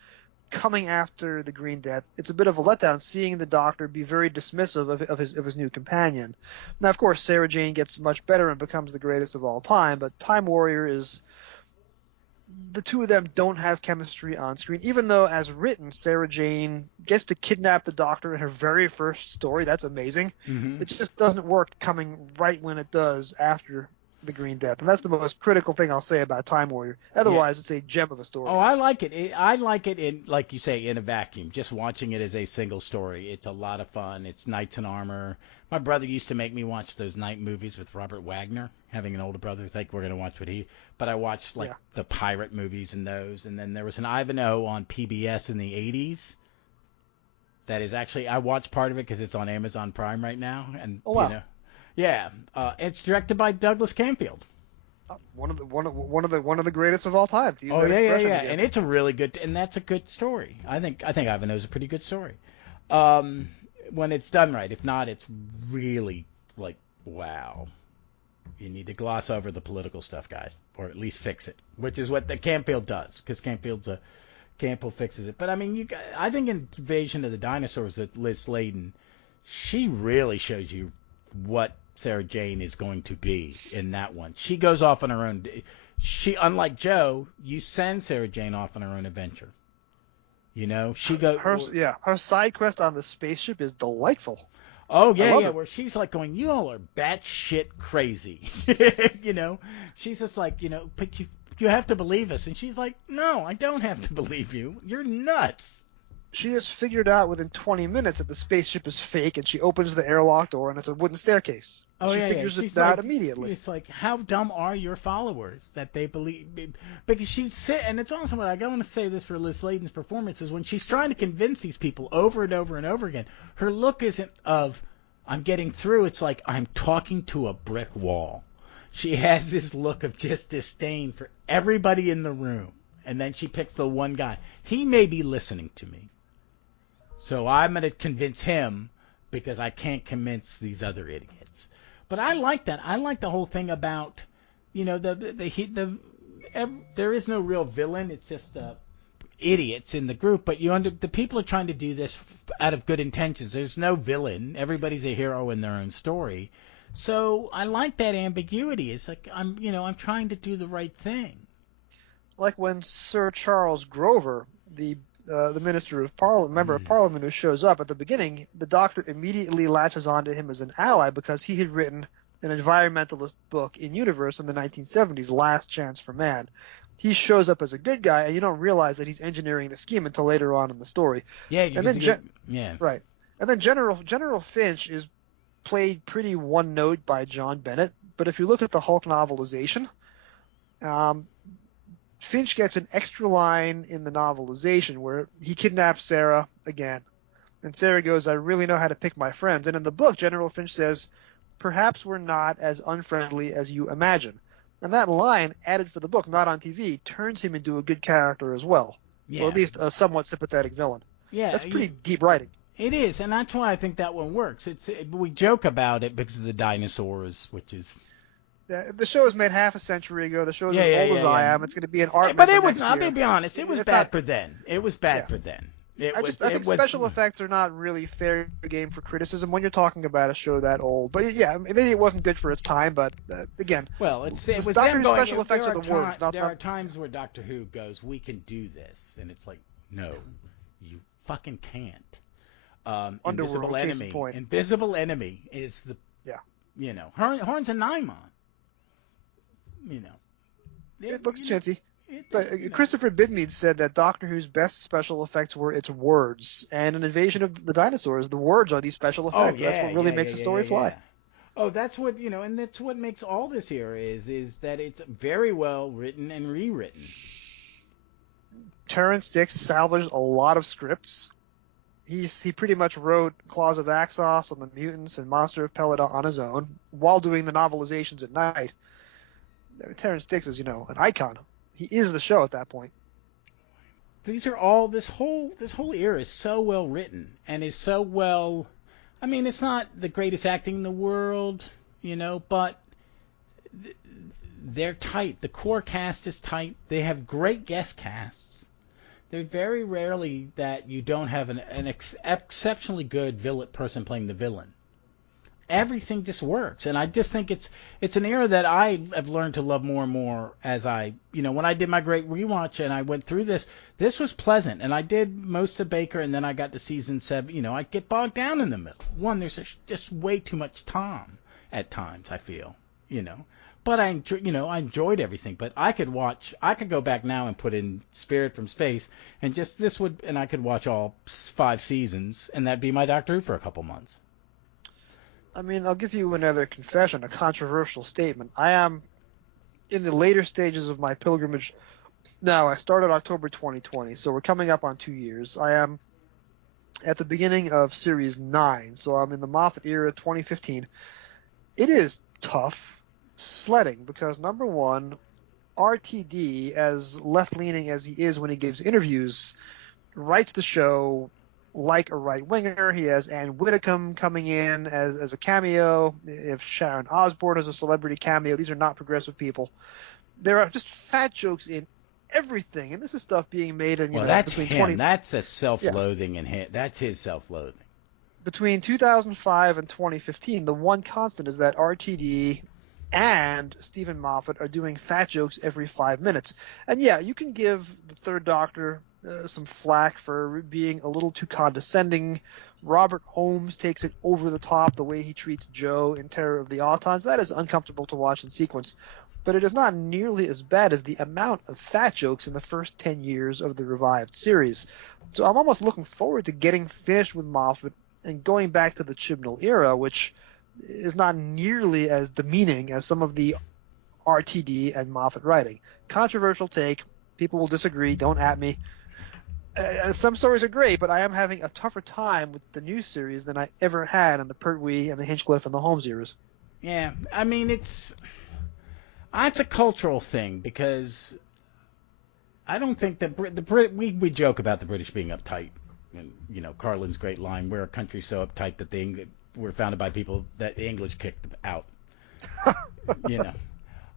coming after the Green Death, it's a bit of a letdown seeing the Doctor be very dismissive of his new companion. Now, of course, Sarah Jane gets much better and becomes the greatest of all time, but Time Warrior is... The two of them don't have chemistry on screen, even though, as written, Sarah Jane gets to kidnap the Doctor in her very first story. That's amazing. Mm-hmm. It just doesn't work coming right when it does after the Green Death, and that's the most critical thing I'll say about Time Warrior. Otherwise, It's a gem of a story. Oh, I like it. I like it in, like you say, in a vacuum. Just watching it as a single story, it's a lot of fun. It's Knights in Armor. My brother used to make me watch those night movies with Robert Wagner. Having an older brother, think we're gonna watch but I watched the pirate movies and those, and then there was an Ivanhoe on PBS in the 80s. That is actually, I watched part of it because it's on Amazon Prime right now, and Yeah, it's directed by Douglas Camfield. One of the greatest of all time. To use that expression again. And it's a really good, and that's a good story. I think Ivanhoe's a pretty good story. When it's done right. If not, it's really like, wow. You need to gloss over the political stuff, guys, or at least fix it, which is what the Camfield does, because Camfield fixes it. But I mean, I think in Invasion of the Dinosaurs with Liz Sladen, she really shows you what Sarah Jane is going to be in that one. She goes off on her own. Unlike Joe, you send Sarah Jane off on her own adventure. You know, her side quest on the spaceship is delightful. Oh yeah, where she's like going, you all are batshit crazy. You know, she's just like, but you have to believe us, and she's like, no, I don't have to believe you. You're nuts. She has figured out within 20 minutes that the spaceship is fake, and she opens the airlock door, and it's a wooden staircase. She figures it out immediately. It's like, how dumb are your followers that they believe? Because and it's also what I want to say this for Liz Sladen's performance is when she's trying to convince these people over and over and over again, her look isn't of, I'm getting through. It's like, I'm talking to a brick wall. She has this look of just disdain for everybody in the room. And then she picks the one guy. He may be listening to me. So I'm going to convince him because I can't convince these other idiots. But I like that. I like the whole thing about, the there is no real villain. It's just idiots in the group. But the people are trying to do this out of good intentions. There's no villain. Everybody's a hero in their own story. So I like that ambiguity. It's like I'm trying to do the right thing. Like when Sir Charles Grover, the Minister of Parliament, member of Parliament who shows up at the beginning, the Doctor immediately latches onto him as an ally because he had written an environmentalist book in Universe in the 1970s, Last Chance for Man. He shows up as a good guy, and you don't realize that he's engineering the scheme until later on in the story. Yeah, and then right, and then General Finch is played pretty one note by John Bennett, but if you look at the Hulk novelization, Finch gets an extra line in the novelization where he kidnaps Sarah again. And Sarah goes, "I really know how to pick my friends." And in the book, General Finch says, "Perhaps we're not as unfriendly as you imagine." And that line, added for the book, not on TV, turns him into a good character as well. Yeah. Or at least a somewhat sympathetic villain. Yeah. That's pretty deep writing. It is, and that's why I think that one works. We joke about it because of the dinosaurs, which is... The show was made half a century ago. The show is as old as I am. It's going to be an art. But it was. I'll be honest. It was bad for then. It was bad for then. I think special effects are not really fair game for criticism when you're talking about a show that old. But yeah, maybe it wasn't good for its time. But again, well, it was Doctor them Who going. Special effects are the worst. There are times where Doctor Who goes, "We can do this," and it's like, no, you fucking can't. Invisible Enemy. Invisible Enemy is the. Horns and Nymon. It looks chintzy. But Christopher Bidmead said that Doctor Who's best special effects were its words, and in Invasion of the Dinosaurs, the words are these special effects. That's what really makes the story fly. Oh, that's what and that's what makes all this era is that it's very well written and rewritten. Terrence Dicks salvaged a lot of scripts. He pretty much wrote Claws of Axos on the Mutants and Monster of Pelida on his own while doing the novelizations at night. Terrence Dicks is, an icon. He is the show at that point. These are all this whole era is so well written and is so well. I mean, it's not the greatest acting in the world, but they're tight. The core cast is tight. They have great guest casts. They're very rarely that you don't have an exceptionally good villain person playing the villain. Everything just works, and I just think it's an era that I have learned to love more and more as I, when I did my great rewatch and I went through this was pleasant, and I did most of Baker, and then I got to season 7. I get bogged down in the middle. There's just way too much Tom at times, I feel, but I enjoyed everything. But I could go back now and put in Spirit from Space, and and I could watch all 5 seasons, and that'd be my Doctor Who for a couple months. I mean, I'll give you another confession, a controversial statement. I am in the later stages of my pilgrimage now. I started October 2020, so we're coming up on 2 years. I am at the beginning of Series 9, so I'm in the Moffat era, 2015. It is tough sledding because, number one, RTD, as left-leaning as he is when he gives interviews, writes the show like a right-winger. He has Ann Widdecombe coming in as a cameo. If Sharon Osbourne is a celebrity cameo, these are not progressive people. There are just fat jokes in everything, and this is stuff being made in, that's between him. That's a self-loathing in him. That's his self-loathing. Between 2005 and 2015, the one constant is that RTD and Stephen Moffat are doing fat jokes every 5 minutes. And yeah, you can give the Third Doctor some flack for being a little too condescending. Robert Holmes takes it over the top, the way he treats Joe in Terror of the Autons. That is uncomfortable to watch in sequence. But it is not nearly as bad as the amount of fat jokes in the first 10 years of the revived series. So I'm almost looking forward to getting finished with Moffat and going back to the Chibnall era, which is not nearly as demeaning as some of the RTD and Moffat writing. Controversial take. People will disagree. Don't at me. Some stories are great, but I am having a tougher time with the new series than I ever had in the Pertwee and the Hinchcliffe and the Holmes eras. Yeah, I mean, it's a cultural thing because I don't think that we joke about the British being uptight. And, Carlin's great line, we're a country so uptight that we're founded by people that the English kicked out.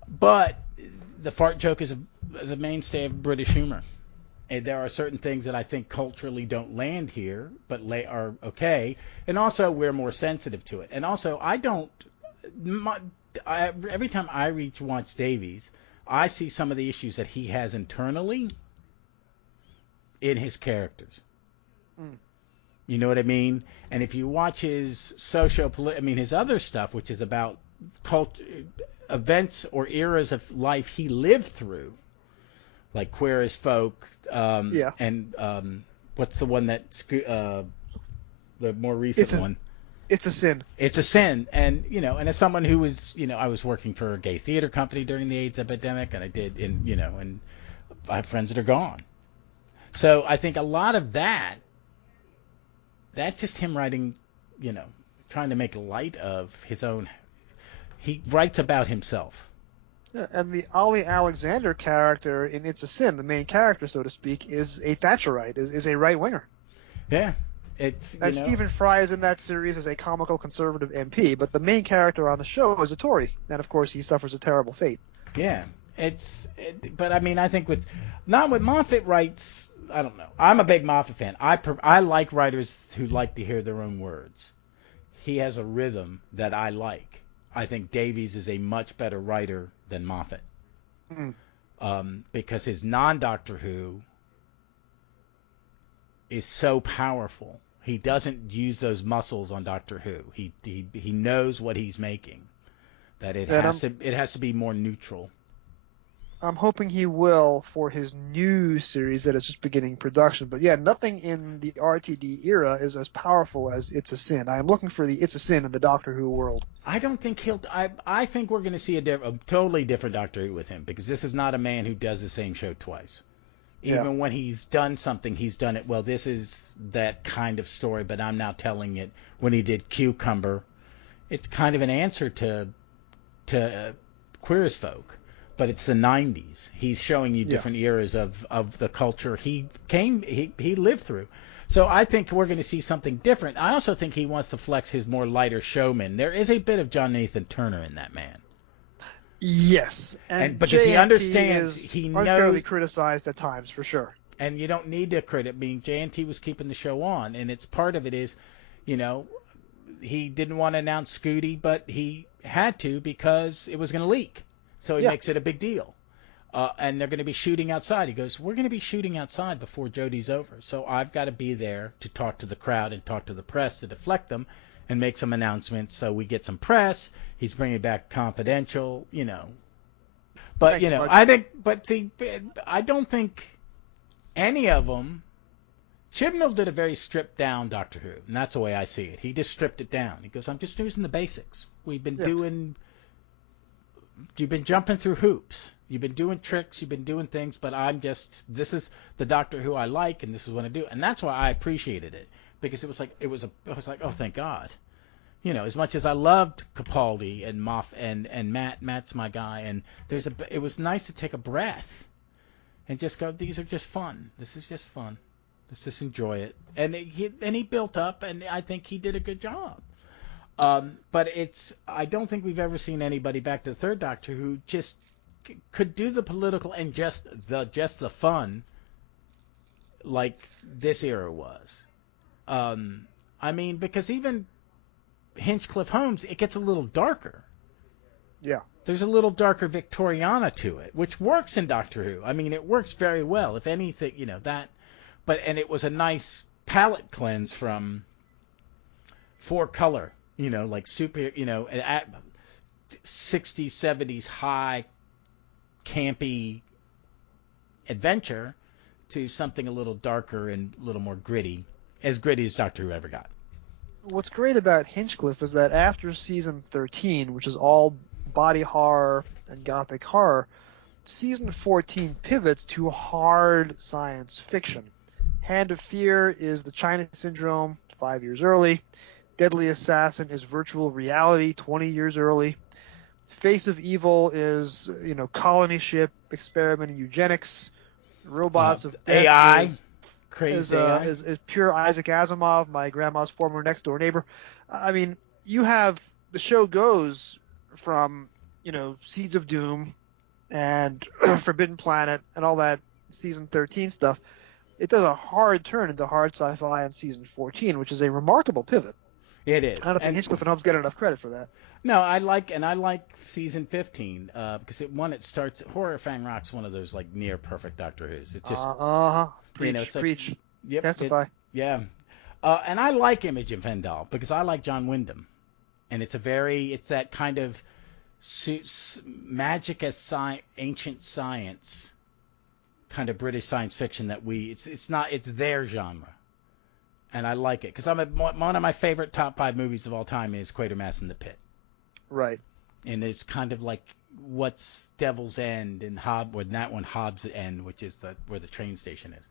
But the fart joke is as a mainstay of British humor. And there are certain things that I think culturally don't land here, but are okay. And also, we're more sensitive to it. And also, every time I watch Davies, I see some of the issues that he has internally in his characters. Mm. You know what I mean? And if you watch his his other stuff, which is about events or eras of life he lived through, like Queer as Folk, and what's the one that the more recent one? It's a Sin. It's a Sin, and and as someone who was, I was working for a gay theater company during the AIDS epidemic, and I did, and I have friends that are gone. So I think a lot of that's just him writing, trying to make light of his own. He writes about himself. Yeah, and the Ollie Alexander character in It's a Sin, the main character, so to speak, is a Thatcherite, is a right-winger. Yeah. Stephen Fry is in that series as a comical conservative MP, but the main character on the show is a Tory, and of course he suffers a terrible fate. Yeah. But I mean, I think with Moffat writes, I don't know. I'm a big Moffat fan. I like writers who like to hear their own words. He has a rhythm that I like. I think Davies is a much better writer than Moffat. Because his non-Doctor Who is so powerful. He doesn't use those muscles on Doctor Who. He knows what he's making. That it has to be more neutral. I'm hoping he will for his new series that is just beginning production. But yeah, nothing in the RTD era is as powerful as It's a Sin. I am looking for the It's a Sin in the Doctor Who world. I don't think I think we're going to see a totally different Doctor Who with him, because this is not a man who does the same show twice. Even when he's done something, he's done it well. This is that kind of story, but I'm now telling it. When he did Cucumber, it's kind of an answer to Queer as Folk. But it's the 90s. He's showing you different eras of the culture he lived through. So I think we're going to see something different. I also think he wants to flex his more lighter showman. There is a bit of John Nathan Turner in that man. Yes, and because JNT he understands, he knows, unfairly criticized at times for sure. And you don't need to credit. JNT was keeping the show on, and it's part of it is, he didn't want to announce Scooty, but he had to because it was going to leak. So he makes it a big deal. And they're going to be shooting outside. He goes, we're going to be shooting outside before Jodie's over. So I've got to be there to talk to the crowd and talk to the press to deflect them and make some announcements. So we get some press. He's bringing back Confidential, But, I don't think any of them. Chibnall did a very stripped down Doctor Who. And that's the way I see it. He just stripped it down. He goes, I'm just using the basics. We've been You've been jumping through hoops. You've been doing tricks. You've been doing things. But this is the Doctor Who I like, and this is what I do. And that's why I appreciated it, because I was like, oh, thank God. As much as I loved Capaldi and and Matt's my guy, and it was nice to take a breath and just go, these are just fun. This is just fun. Let's just enjoy it. And he built up, and I think he did a good job. But I don't think we've ever seen anybody back to the Third Doctor who just could do the political and just the fun like this era was. Because even Hinchcliffe Holmes, it gets a little darker. Yeah. There's a little darker Victoriana to it, which works in Doctor Who. It works very well. If anything, that. And it was a nice palette cleanse from Four Color. Like super, at 60s, 70s high campy adventure to something a little darker and a little more gritty as Doctor Who ever got. What's great about Hinchcliffe is that after season 13, which is all body horror and gothic horror, season 14 pivots to hard science fiction. Hand of Fear is the China Syndrome 5 years early. Deadly Assassin is virtual reality 20 years early. Face of Evil is, colony ship experiment in eugenics. Robots of Death AI. Is pure Isaac Asimov, my grandma's former next door neighbor. You have the show goes from, Seeds of Doom and Forbidden Planet and all that season 13 stuff, it does a hard turn into hard sci-fi in season 14, which is a remarkable pivot. It is. I don't think Hinchcliffe and Holmes get enough credit for that. No, I like season 15 because it starts. Horror Fang Rock's one of those like near perfect Doctor Who's. It just Preach, it's preach. Like, yep, testify. Yeah, and I like Image of Vendal because I like John Wyndham, and it's that kind of magic as ancient science kind of British science fiction that it's their genre. And I like it because one of my favorite top 5 movies of all time is Quatermass in the Pit. Right. And it's kind of like what's Devil's End and Hobbs' End, which is where the train station is.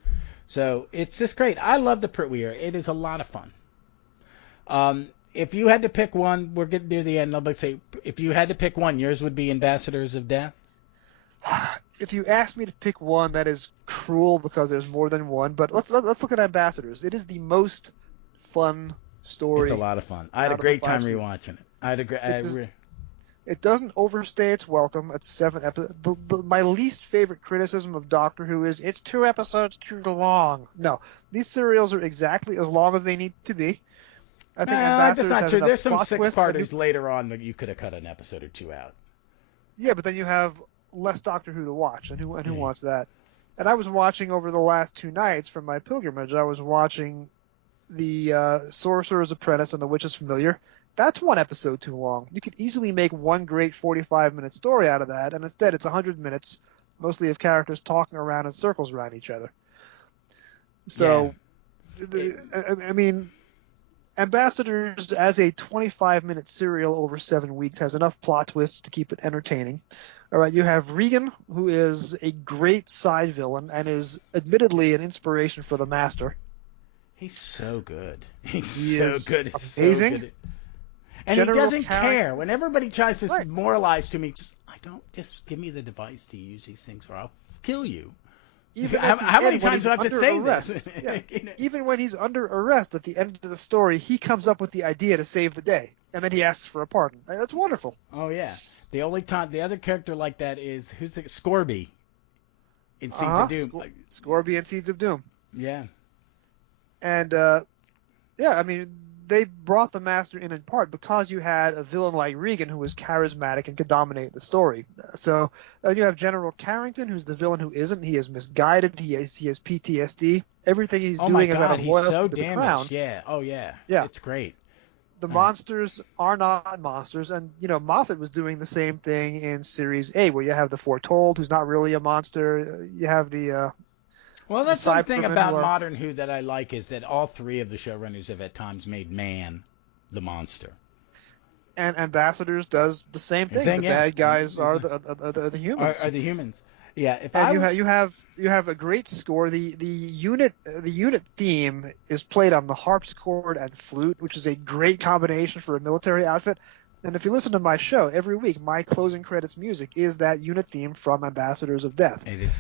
So it's just great. I love the Pertwee era. It is a lot of fun. If you had to pick one, we're getting near the end. I'll say if you had to pick one, yours would be Ambassadors of Death. If you ask me to pick one, that is cruel because there's more than one. But let's look at Ambassadors. It is the most fun story. It's a lot of fun. I had a great time rewatching it. It doesn't overstay its welcome. It's 7 episodes. My least favorite criticism of Doctor Who is it's 2 episodes too long. No, these serials are exactly as long as they need to be. I think Ambassadors that's not true. There's some plot twists six-parters later on that you could have cut an episode or 2 out. Yeah, but then you have less Doctor Who to watch, and who wants that? And I was watching over the last 2 nights from my pilgrimage. I was watching the Sorcerer's Apprentice and The Witch's Familiar. That's 1 episode too long. You could easily make one great 45-minute story out of that, and instead it's 100 minutes, mostly of characters talking around in circles around each other. So, I mean, Ambassadors as a 25-minute serial over 7 weeks has enough plot twists to keep it entertaining. All right, you have Regan, who is a great side villain and is admittedly an inspiration for the Master. He's so good. He is amazing. So good. And he doesn't care. When everybody tries to moralize to me, just give me the device to use these things or I'll kill you. How many times do I have to say this? Yeah. Even when he's under arrest at the end of the story, he comes up with the idea to save the day, and then he asks for a pardon. That's wonderful. Oh, yeah. The other character like that is, Scorby in Seeds of Doom. Scorby in Seeds of Doom. Yeah. And, I mean, they brought the Master in part because you had a villain like Regan who was charismatic and could dominate the story. So you have General Carrington, who's the villain who isn't. He is misguided. He has PTSD. Everything he's doing is out of loyalty to the crown. Yeah. Oh, yeah. It's great. The monsters are not monsters, and Moffat was doing the same thing in Series A, where you have the Foretold, who's not really a monster. You have the well, that's the thing about modern Who that I like is that all 3 of the showrunners have at times made man the monster. And Ambassadors does the same thing. The bad guys are the humans. Are the humans? Yeah. You have a great score. The unit theme is played on the harpsichord and flute, which is a great combination for a military outfit. And if you listen to my show every week, my closing credits music is that unit theme from Ambassadors of Death. It is.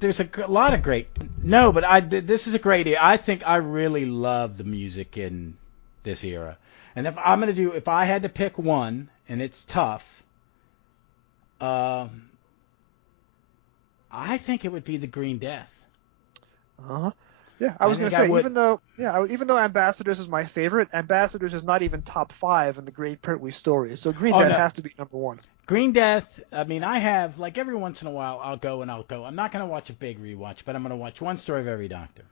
There's a lot of great. No, but this is a great era. I think I really love the music in this era. And if I had to pick one, and it's tough, I think it would be the Green Death. Yeah, I was going to say, even though Ambassadors is my favorite, Ambassadors is not even top 5 in the great Pertwee stories. So Green Death has to be number 1. Green Death, I mean, I have, like every once in a while, I'll go. I'm not going to watch a big rewatch, but I'm going to watch one story of every Doctor.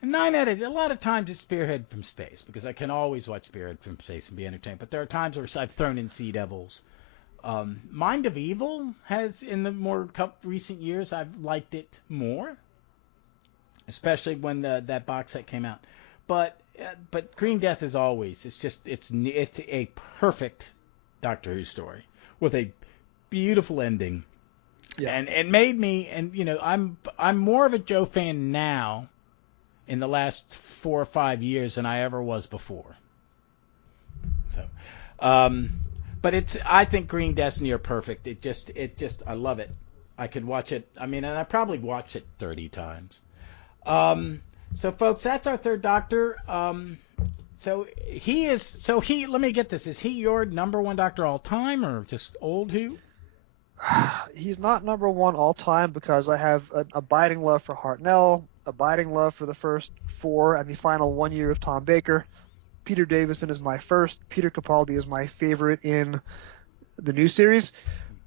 And a lot of times it's Spearhead from Space, because I can always watch Spearhead from Space and be entertained. But there are times where I've thrown in Sea Devils. Mind of Evil has, in the more recent years, I've liked it more. Especially when that box set came out, but Green Death is always it's a perfect Doctor Who story with a beautiful ending, and it made me I'm more of a Joe fan now in the last 4 or 5 years than I ever was before. So, but I think Green Destiny are perfect. It just I love it. I could watch it. I mean, and I probably watched it 30 times. So folks, that's our 3rd Doctor. Let me get this. Is he your number 1 Doctor all time or just old Who? He's not number one all time because I have an abiding love for Hartnell, abiding love for the first four and the final 1 year of Tom Baker. Peter Davison is my first. Peter Capaldi is my favorite in the new series.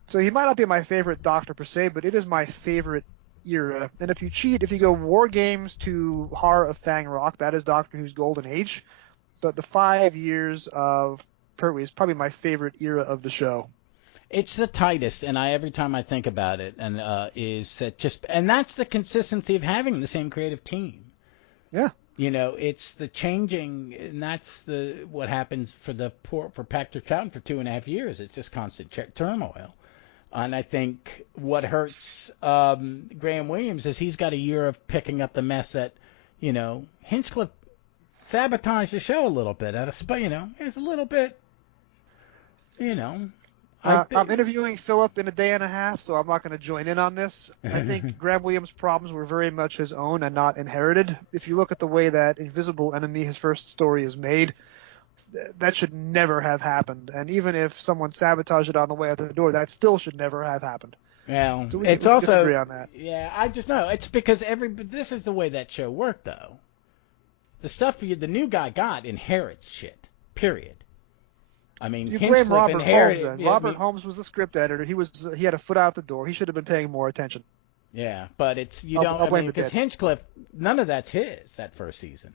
So he might not be my favorite Doctor per se, but it is my favorite era. And if you go War Games to Horror of Fang Rock, that is Doctor Who's golden age. But the 5 years of Pertwee is probably my favorite era of the show. It's the tightest, and every time I think about it, and that's the consistency of having the same creative team. Yeah. It's the changing, and that's what happens for Patrick Troughton for 2.5 years. It's just constant turmoil. And I think what hurts Graham Williams is he's got a year of picking up the mess that, Hinchcliffe sabotaged the show a little bit. There's a little bit, I'm interviewing Philip in a day and a half, so I'm not going to join in on this. I think Graham Williams' problems were very much his own and not inherited. If you look at the way that Invisible Enemy, his first story, is made, that should never have happened. And even if someone sabotaged it on the way out the door, that still should never have happened. Well, so we it's also disagree on that. Yeah, I just know it's because this is the way that show worked, though. The stuff the new guy got inherits shit. Period. I mean, you blame Robert Holmes. Then. Robert Holmes was the script editor. He had a foot out the door. He should have been paying more attention. Yeah, but I'll blame because Hinchcliffe, none of that's his that first season.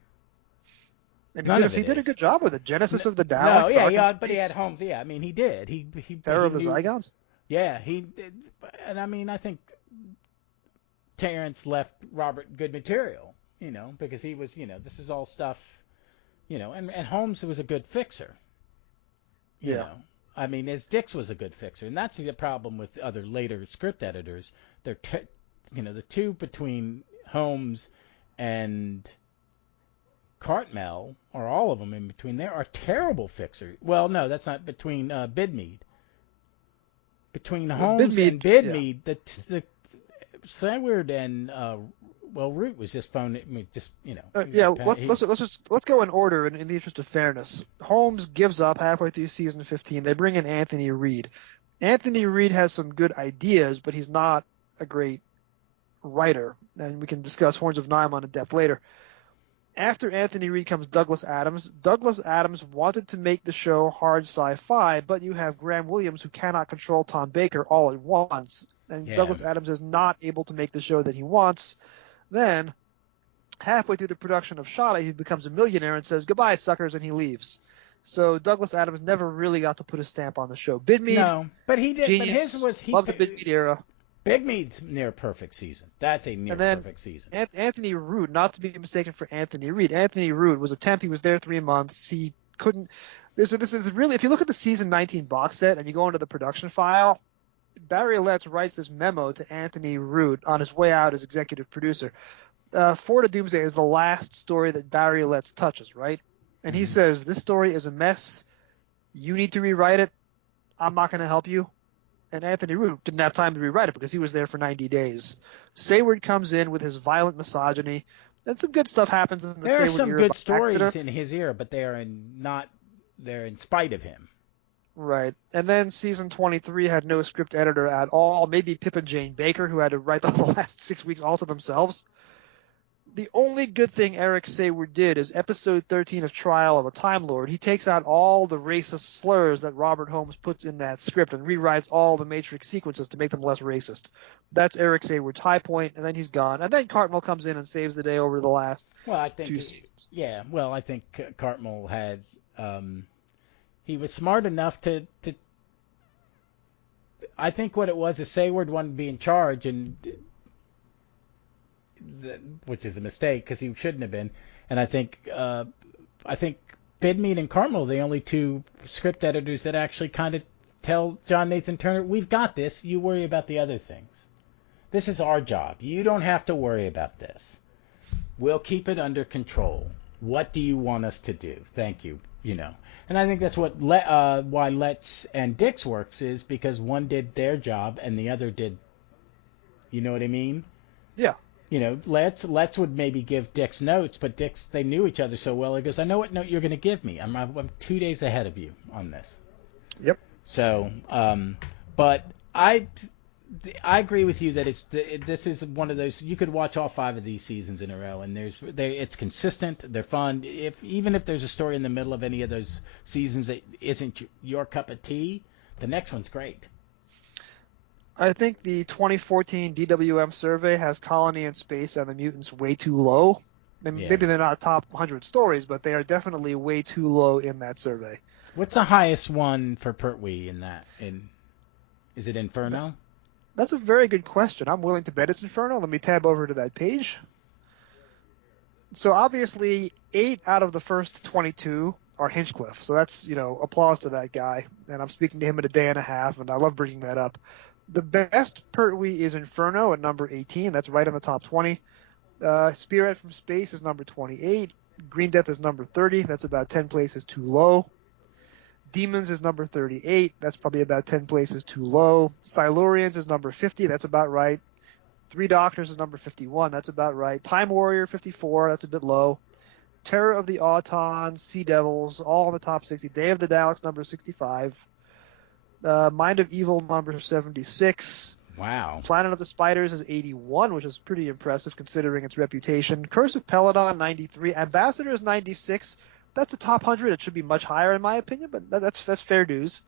And he did a good job with it. Genesis of the Daleks. No, yeah, but he had Holmes. Yeah, I mean, he did. He Terror of the Zygons. Yeah, he did. And I mean, I think Terrence left Robert good material, because he was, this is all stuff, and Holmes was a good fixer. I mean, as Dix was a good fixer, and that's the problem with other later script editors. They're, the two between Holmes and Cartmel, or all of them in between there, are terrible fixers. Well, no, that's not between Bidmead. Between Holmes and Bidmead, the Seward and Root was just phoning, let's go in order in the interest of fairness. Holmes gives up halfway through season 15. They bring in Anthony Reed. Anthony Reed has some good ideas, but he's not a great writer, and we can discuss Horns of Nimon in depth later. After Anthony Reed comes Douglas Adams. Douglas Adams wanted to make the show hard sci-fi, but you have Graham Williams who cannot control Tom Baker all at once, and Douglas Adams is not able to make the show that he wants. Then, halfway through the production of Shada, he becomes a millionaire and says, "Goodbye, suckers," and he leaves. So Douglas Adams never really got to put a stamp on the show. Bidmead, no, but he did. Genius, but his was loved the Bidmead era. Bidmead's near perfect season. That's a near perfect season. Anthony Root, not to be mistaken for Anthony Reed. Anthony Root was a temp. He was there 3 months. He couldn't. This is really. If you look at the season 19 box set and you go into the production file, Barry Letts writes this memo to Anthony Root on his way out as executive producer. Fort of Doomsday is the last story that Barry Letts touches, right? And he says, "This story is a mess. You need to rewrite it. I'm not going to help you." And Anthony Root didn't have time to rewrite it because he was there for 90 days. Seward comes in with his violent misogyny, and some good stuff happens in the Seward era. There are some good stories in his era, but they're in spite of him. Right. And then season 23 had no script editor at all. Maybe Pip and Jane Baker, who had to write the last 6 weeks all to themselves. The only good thing Eric Saward did is episode 13 of Trial of a Time Lord. He takes out all the racist slurs that Robert Holmes puts in that script and rewrites all the Matrix sequences to make them less racist. That's Eric Saward's high point, and then he's gone. And then Cartmel comes in and saves the day over the last 2 seasons. Yeah, well, I think Cartmel had he was smart enough to I think what it was is Saward wanted to be in charge, and which is a mistake because he shouldn't have been. And I think Bidmead and Cartmel are the only two script editors that actually kind of tell John Nathan Turner, "We've got this. You worry about the other things. This is our job. You don't have to worry about this. We'll keep it under control. What do you want us to do? Thank you." And I think that's what why Letts and Dix works, is because one did their job and the other did. You know what I mean? Yeah. Letts would maybe give Dix notes, but Dix, they knew each other so well. He goes, "I know what note you're going to give me. I'm 2 days ahead of you on this." Yep. So, but I agree with you that this is one of those you could watch all 5 of these seasons in a row, and it's consistent, they're fun. Even if there's a story in the middle of any of those seasons that isn't your cup of tea, the next one's great. I think the 2014 DWM survey has Colony in Space and the Mutants way too low. Maybe they're not top 100 stories, but they are definitely way too low in that survey. What's the highest one for Pertwee in that? Is it Inferno? That's a very good question. I'm willing to bet it's Inferno. Let me tab over to that page. So obviously, 8 out of the first 22 are Hinchcliffe. So that's, applause to that guy. And I'm speaking to him in a day and a half, and I love bringing that up. The best Pertwee is Inferno at number 18. That's right in the top 20. Spearhead from Space is number 28. Green Death is number 30. That's about 10 places too low. Demons is number 38. That's probably about 10 places too low. Silurians is number 50. That's about right. 3 Doctors is number 51. That's about right. Time Warrior 54. That's a bit low. Terror of the Autons, Sea Devils, all in the top 60. Day of the Daleks, number 65. Mind of Evil, number 76. Wow. Planet of the Spiders is 81, which is pretty impressive considering its reputation. Curse of Peladon, 93. Ambassadors, 96. That's a top 100. It should be much higher in my opinion, but that's fair dues.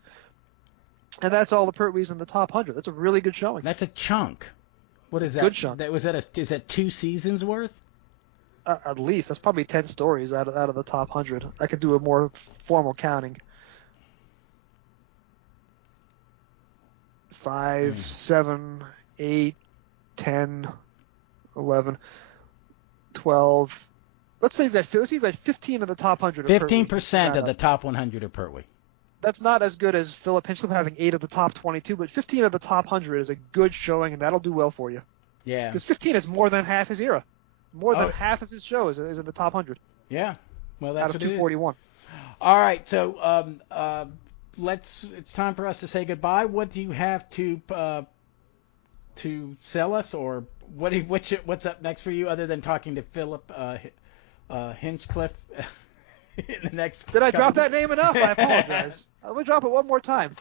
And that's all the Pertwees in the top 100. That's a really good showing. That's a chunk. What is that? Good chunk. Is that 2 seasons worth? At least. That's probably 10 stories out of the top 100. I could do a more formal counting. 5, 7, 8, 10, 11, 12. Let's say you've got 15 of the top 100. 15% of the top 100 are Pertwee. That's not as good as Philip Hinchcliffe having 8 of the top 22, but 15 of the top 100 is a good showing, and that'll do well for you. Yeah. Because 15 is more than half his era. More than half of his show is in the top 100. Yeah. Well, that's out of 241. All right. So it's time for us to say goodbye. What do you have to sell us, or what's up next for you other than talking to Philip Hinchcliffe in the next? Did I drop that name enough? I apologize. Let me drop it one more time.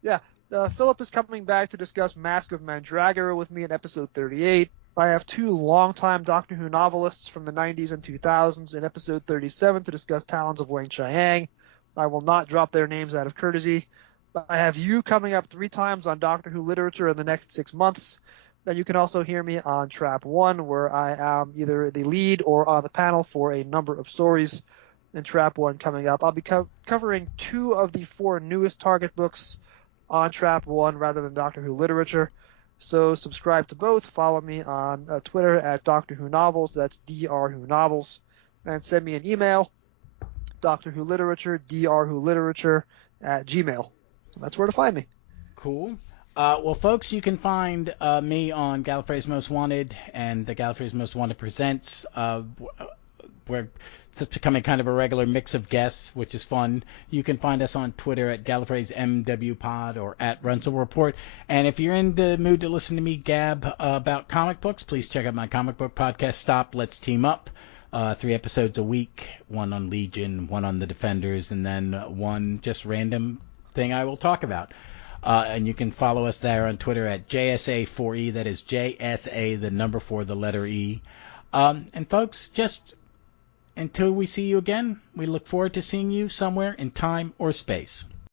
Yeah. Philip is coming back to discuss Mask of Mandragora with me in episode 38. I have 2 longtime Doctor Who novelists from the 90s and 2000s in episode 37 to discuss Talons of Weng-Chiang. I will not drop their names out of courtesy. I have you coming up 3 times on Doctor Who literature in the next 6 months. Then you can also hear me on Trap 1, where I am either the lead or on the panel for a number of stories in Trap 1 coming up. I'll be covering 2 of the 4 newest Target books on Trap 1 rather than Doctor Who literature. So subscribe to both. Follow me on Twitter at Doctor Who Novels. That's Dr. Who Novels. And send me an email, Doctor Who Literature, drwholiterature @gmail. That's where to find me. Cool. Well, folks, you can find me on Gallifrey's Most Wanted and the Gallifrey's Most Wanted Presents, where it's becoming kind of a regular mix of guests, which is fun. You can find us on Twitter at Gallifrey's MWPod or at Runsell Report. And if you're in the mood to listen to me gab about comic books, please check out my comic book podcast, Stop, Let's Team Up. 3 episodes a week, 1 on Legion, 1 on the Defenders, and then 1 just random thing I will talk about. And you can follow us there on Twitter at JSA4E. That is JSA, the number 4, the letter E. And folks, just until we see you again, we look forward to seeing you somewhere in time or space.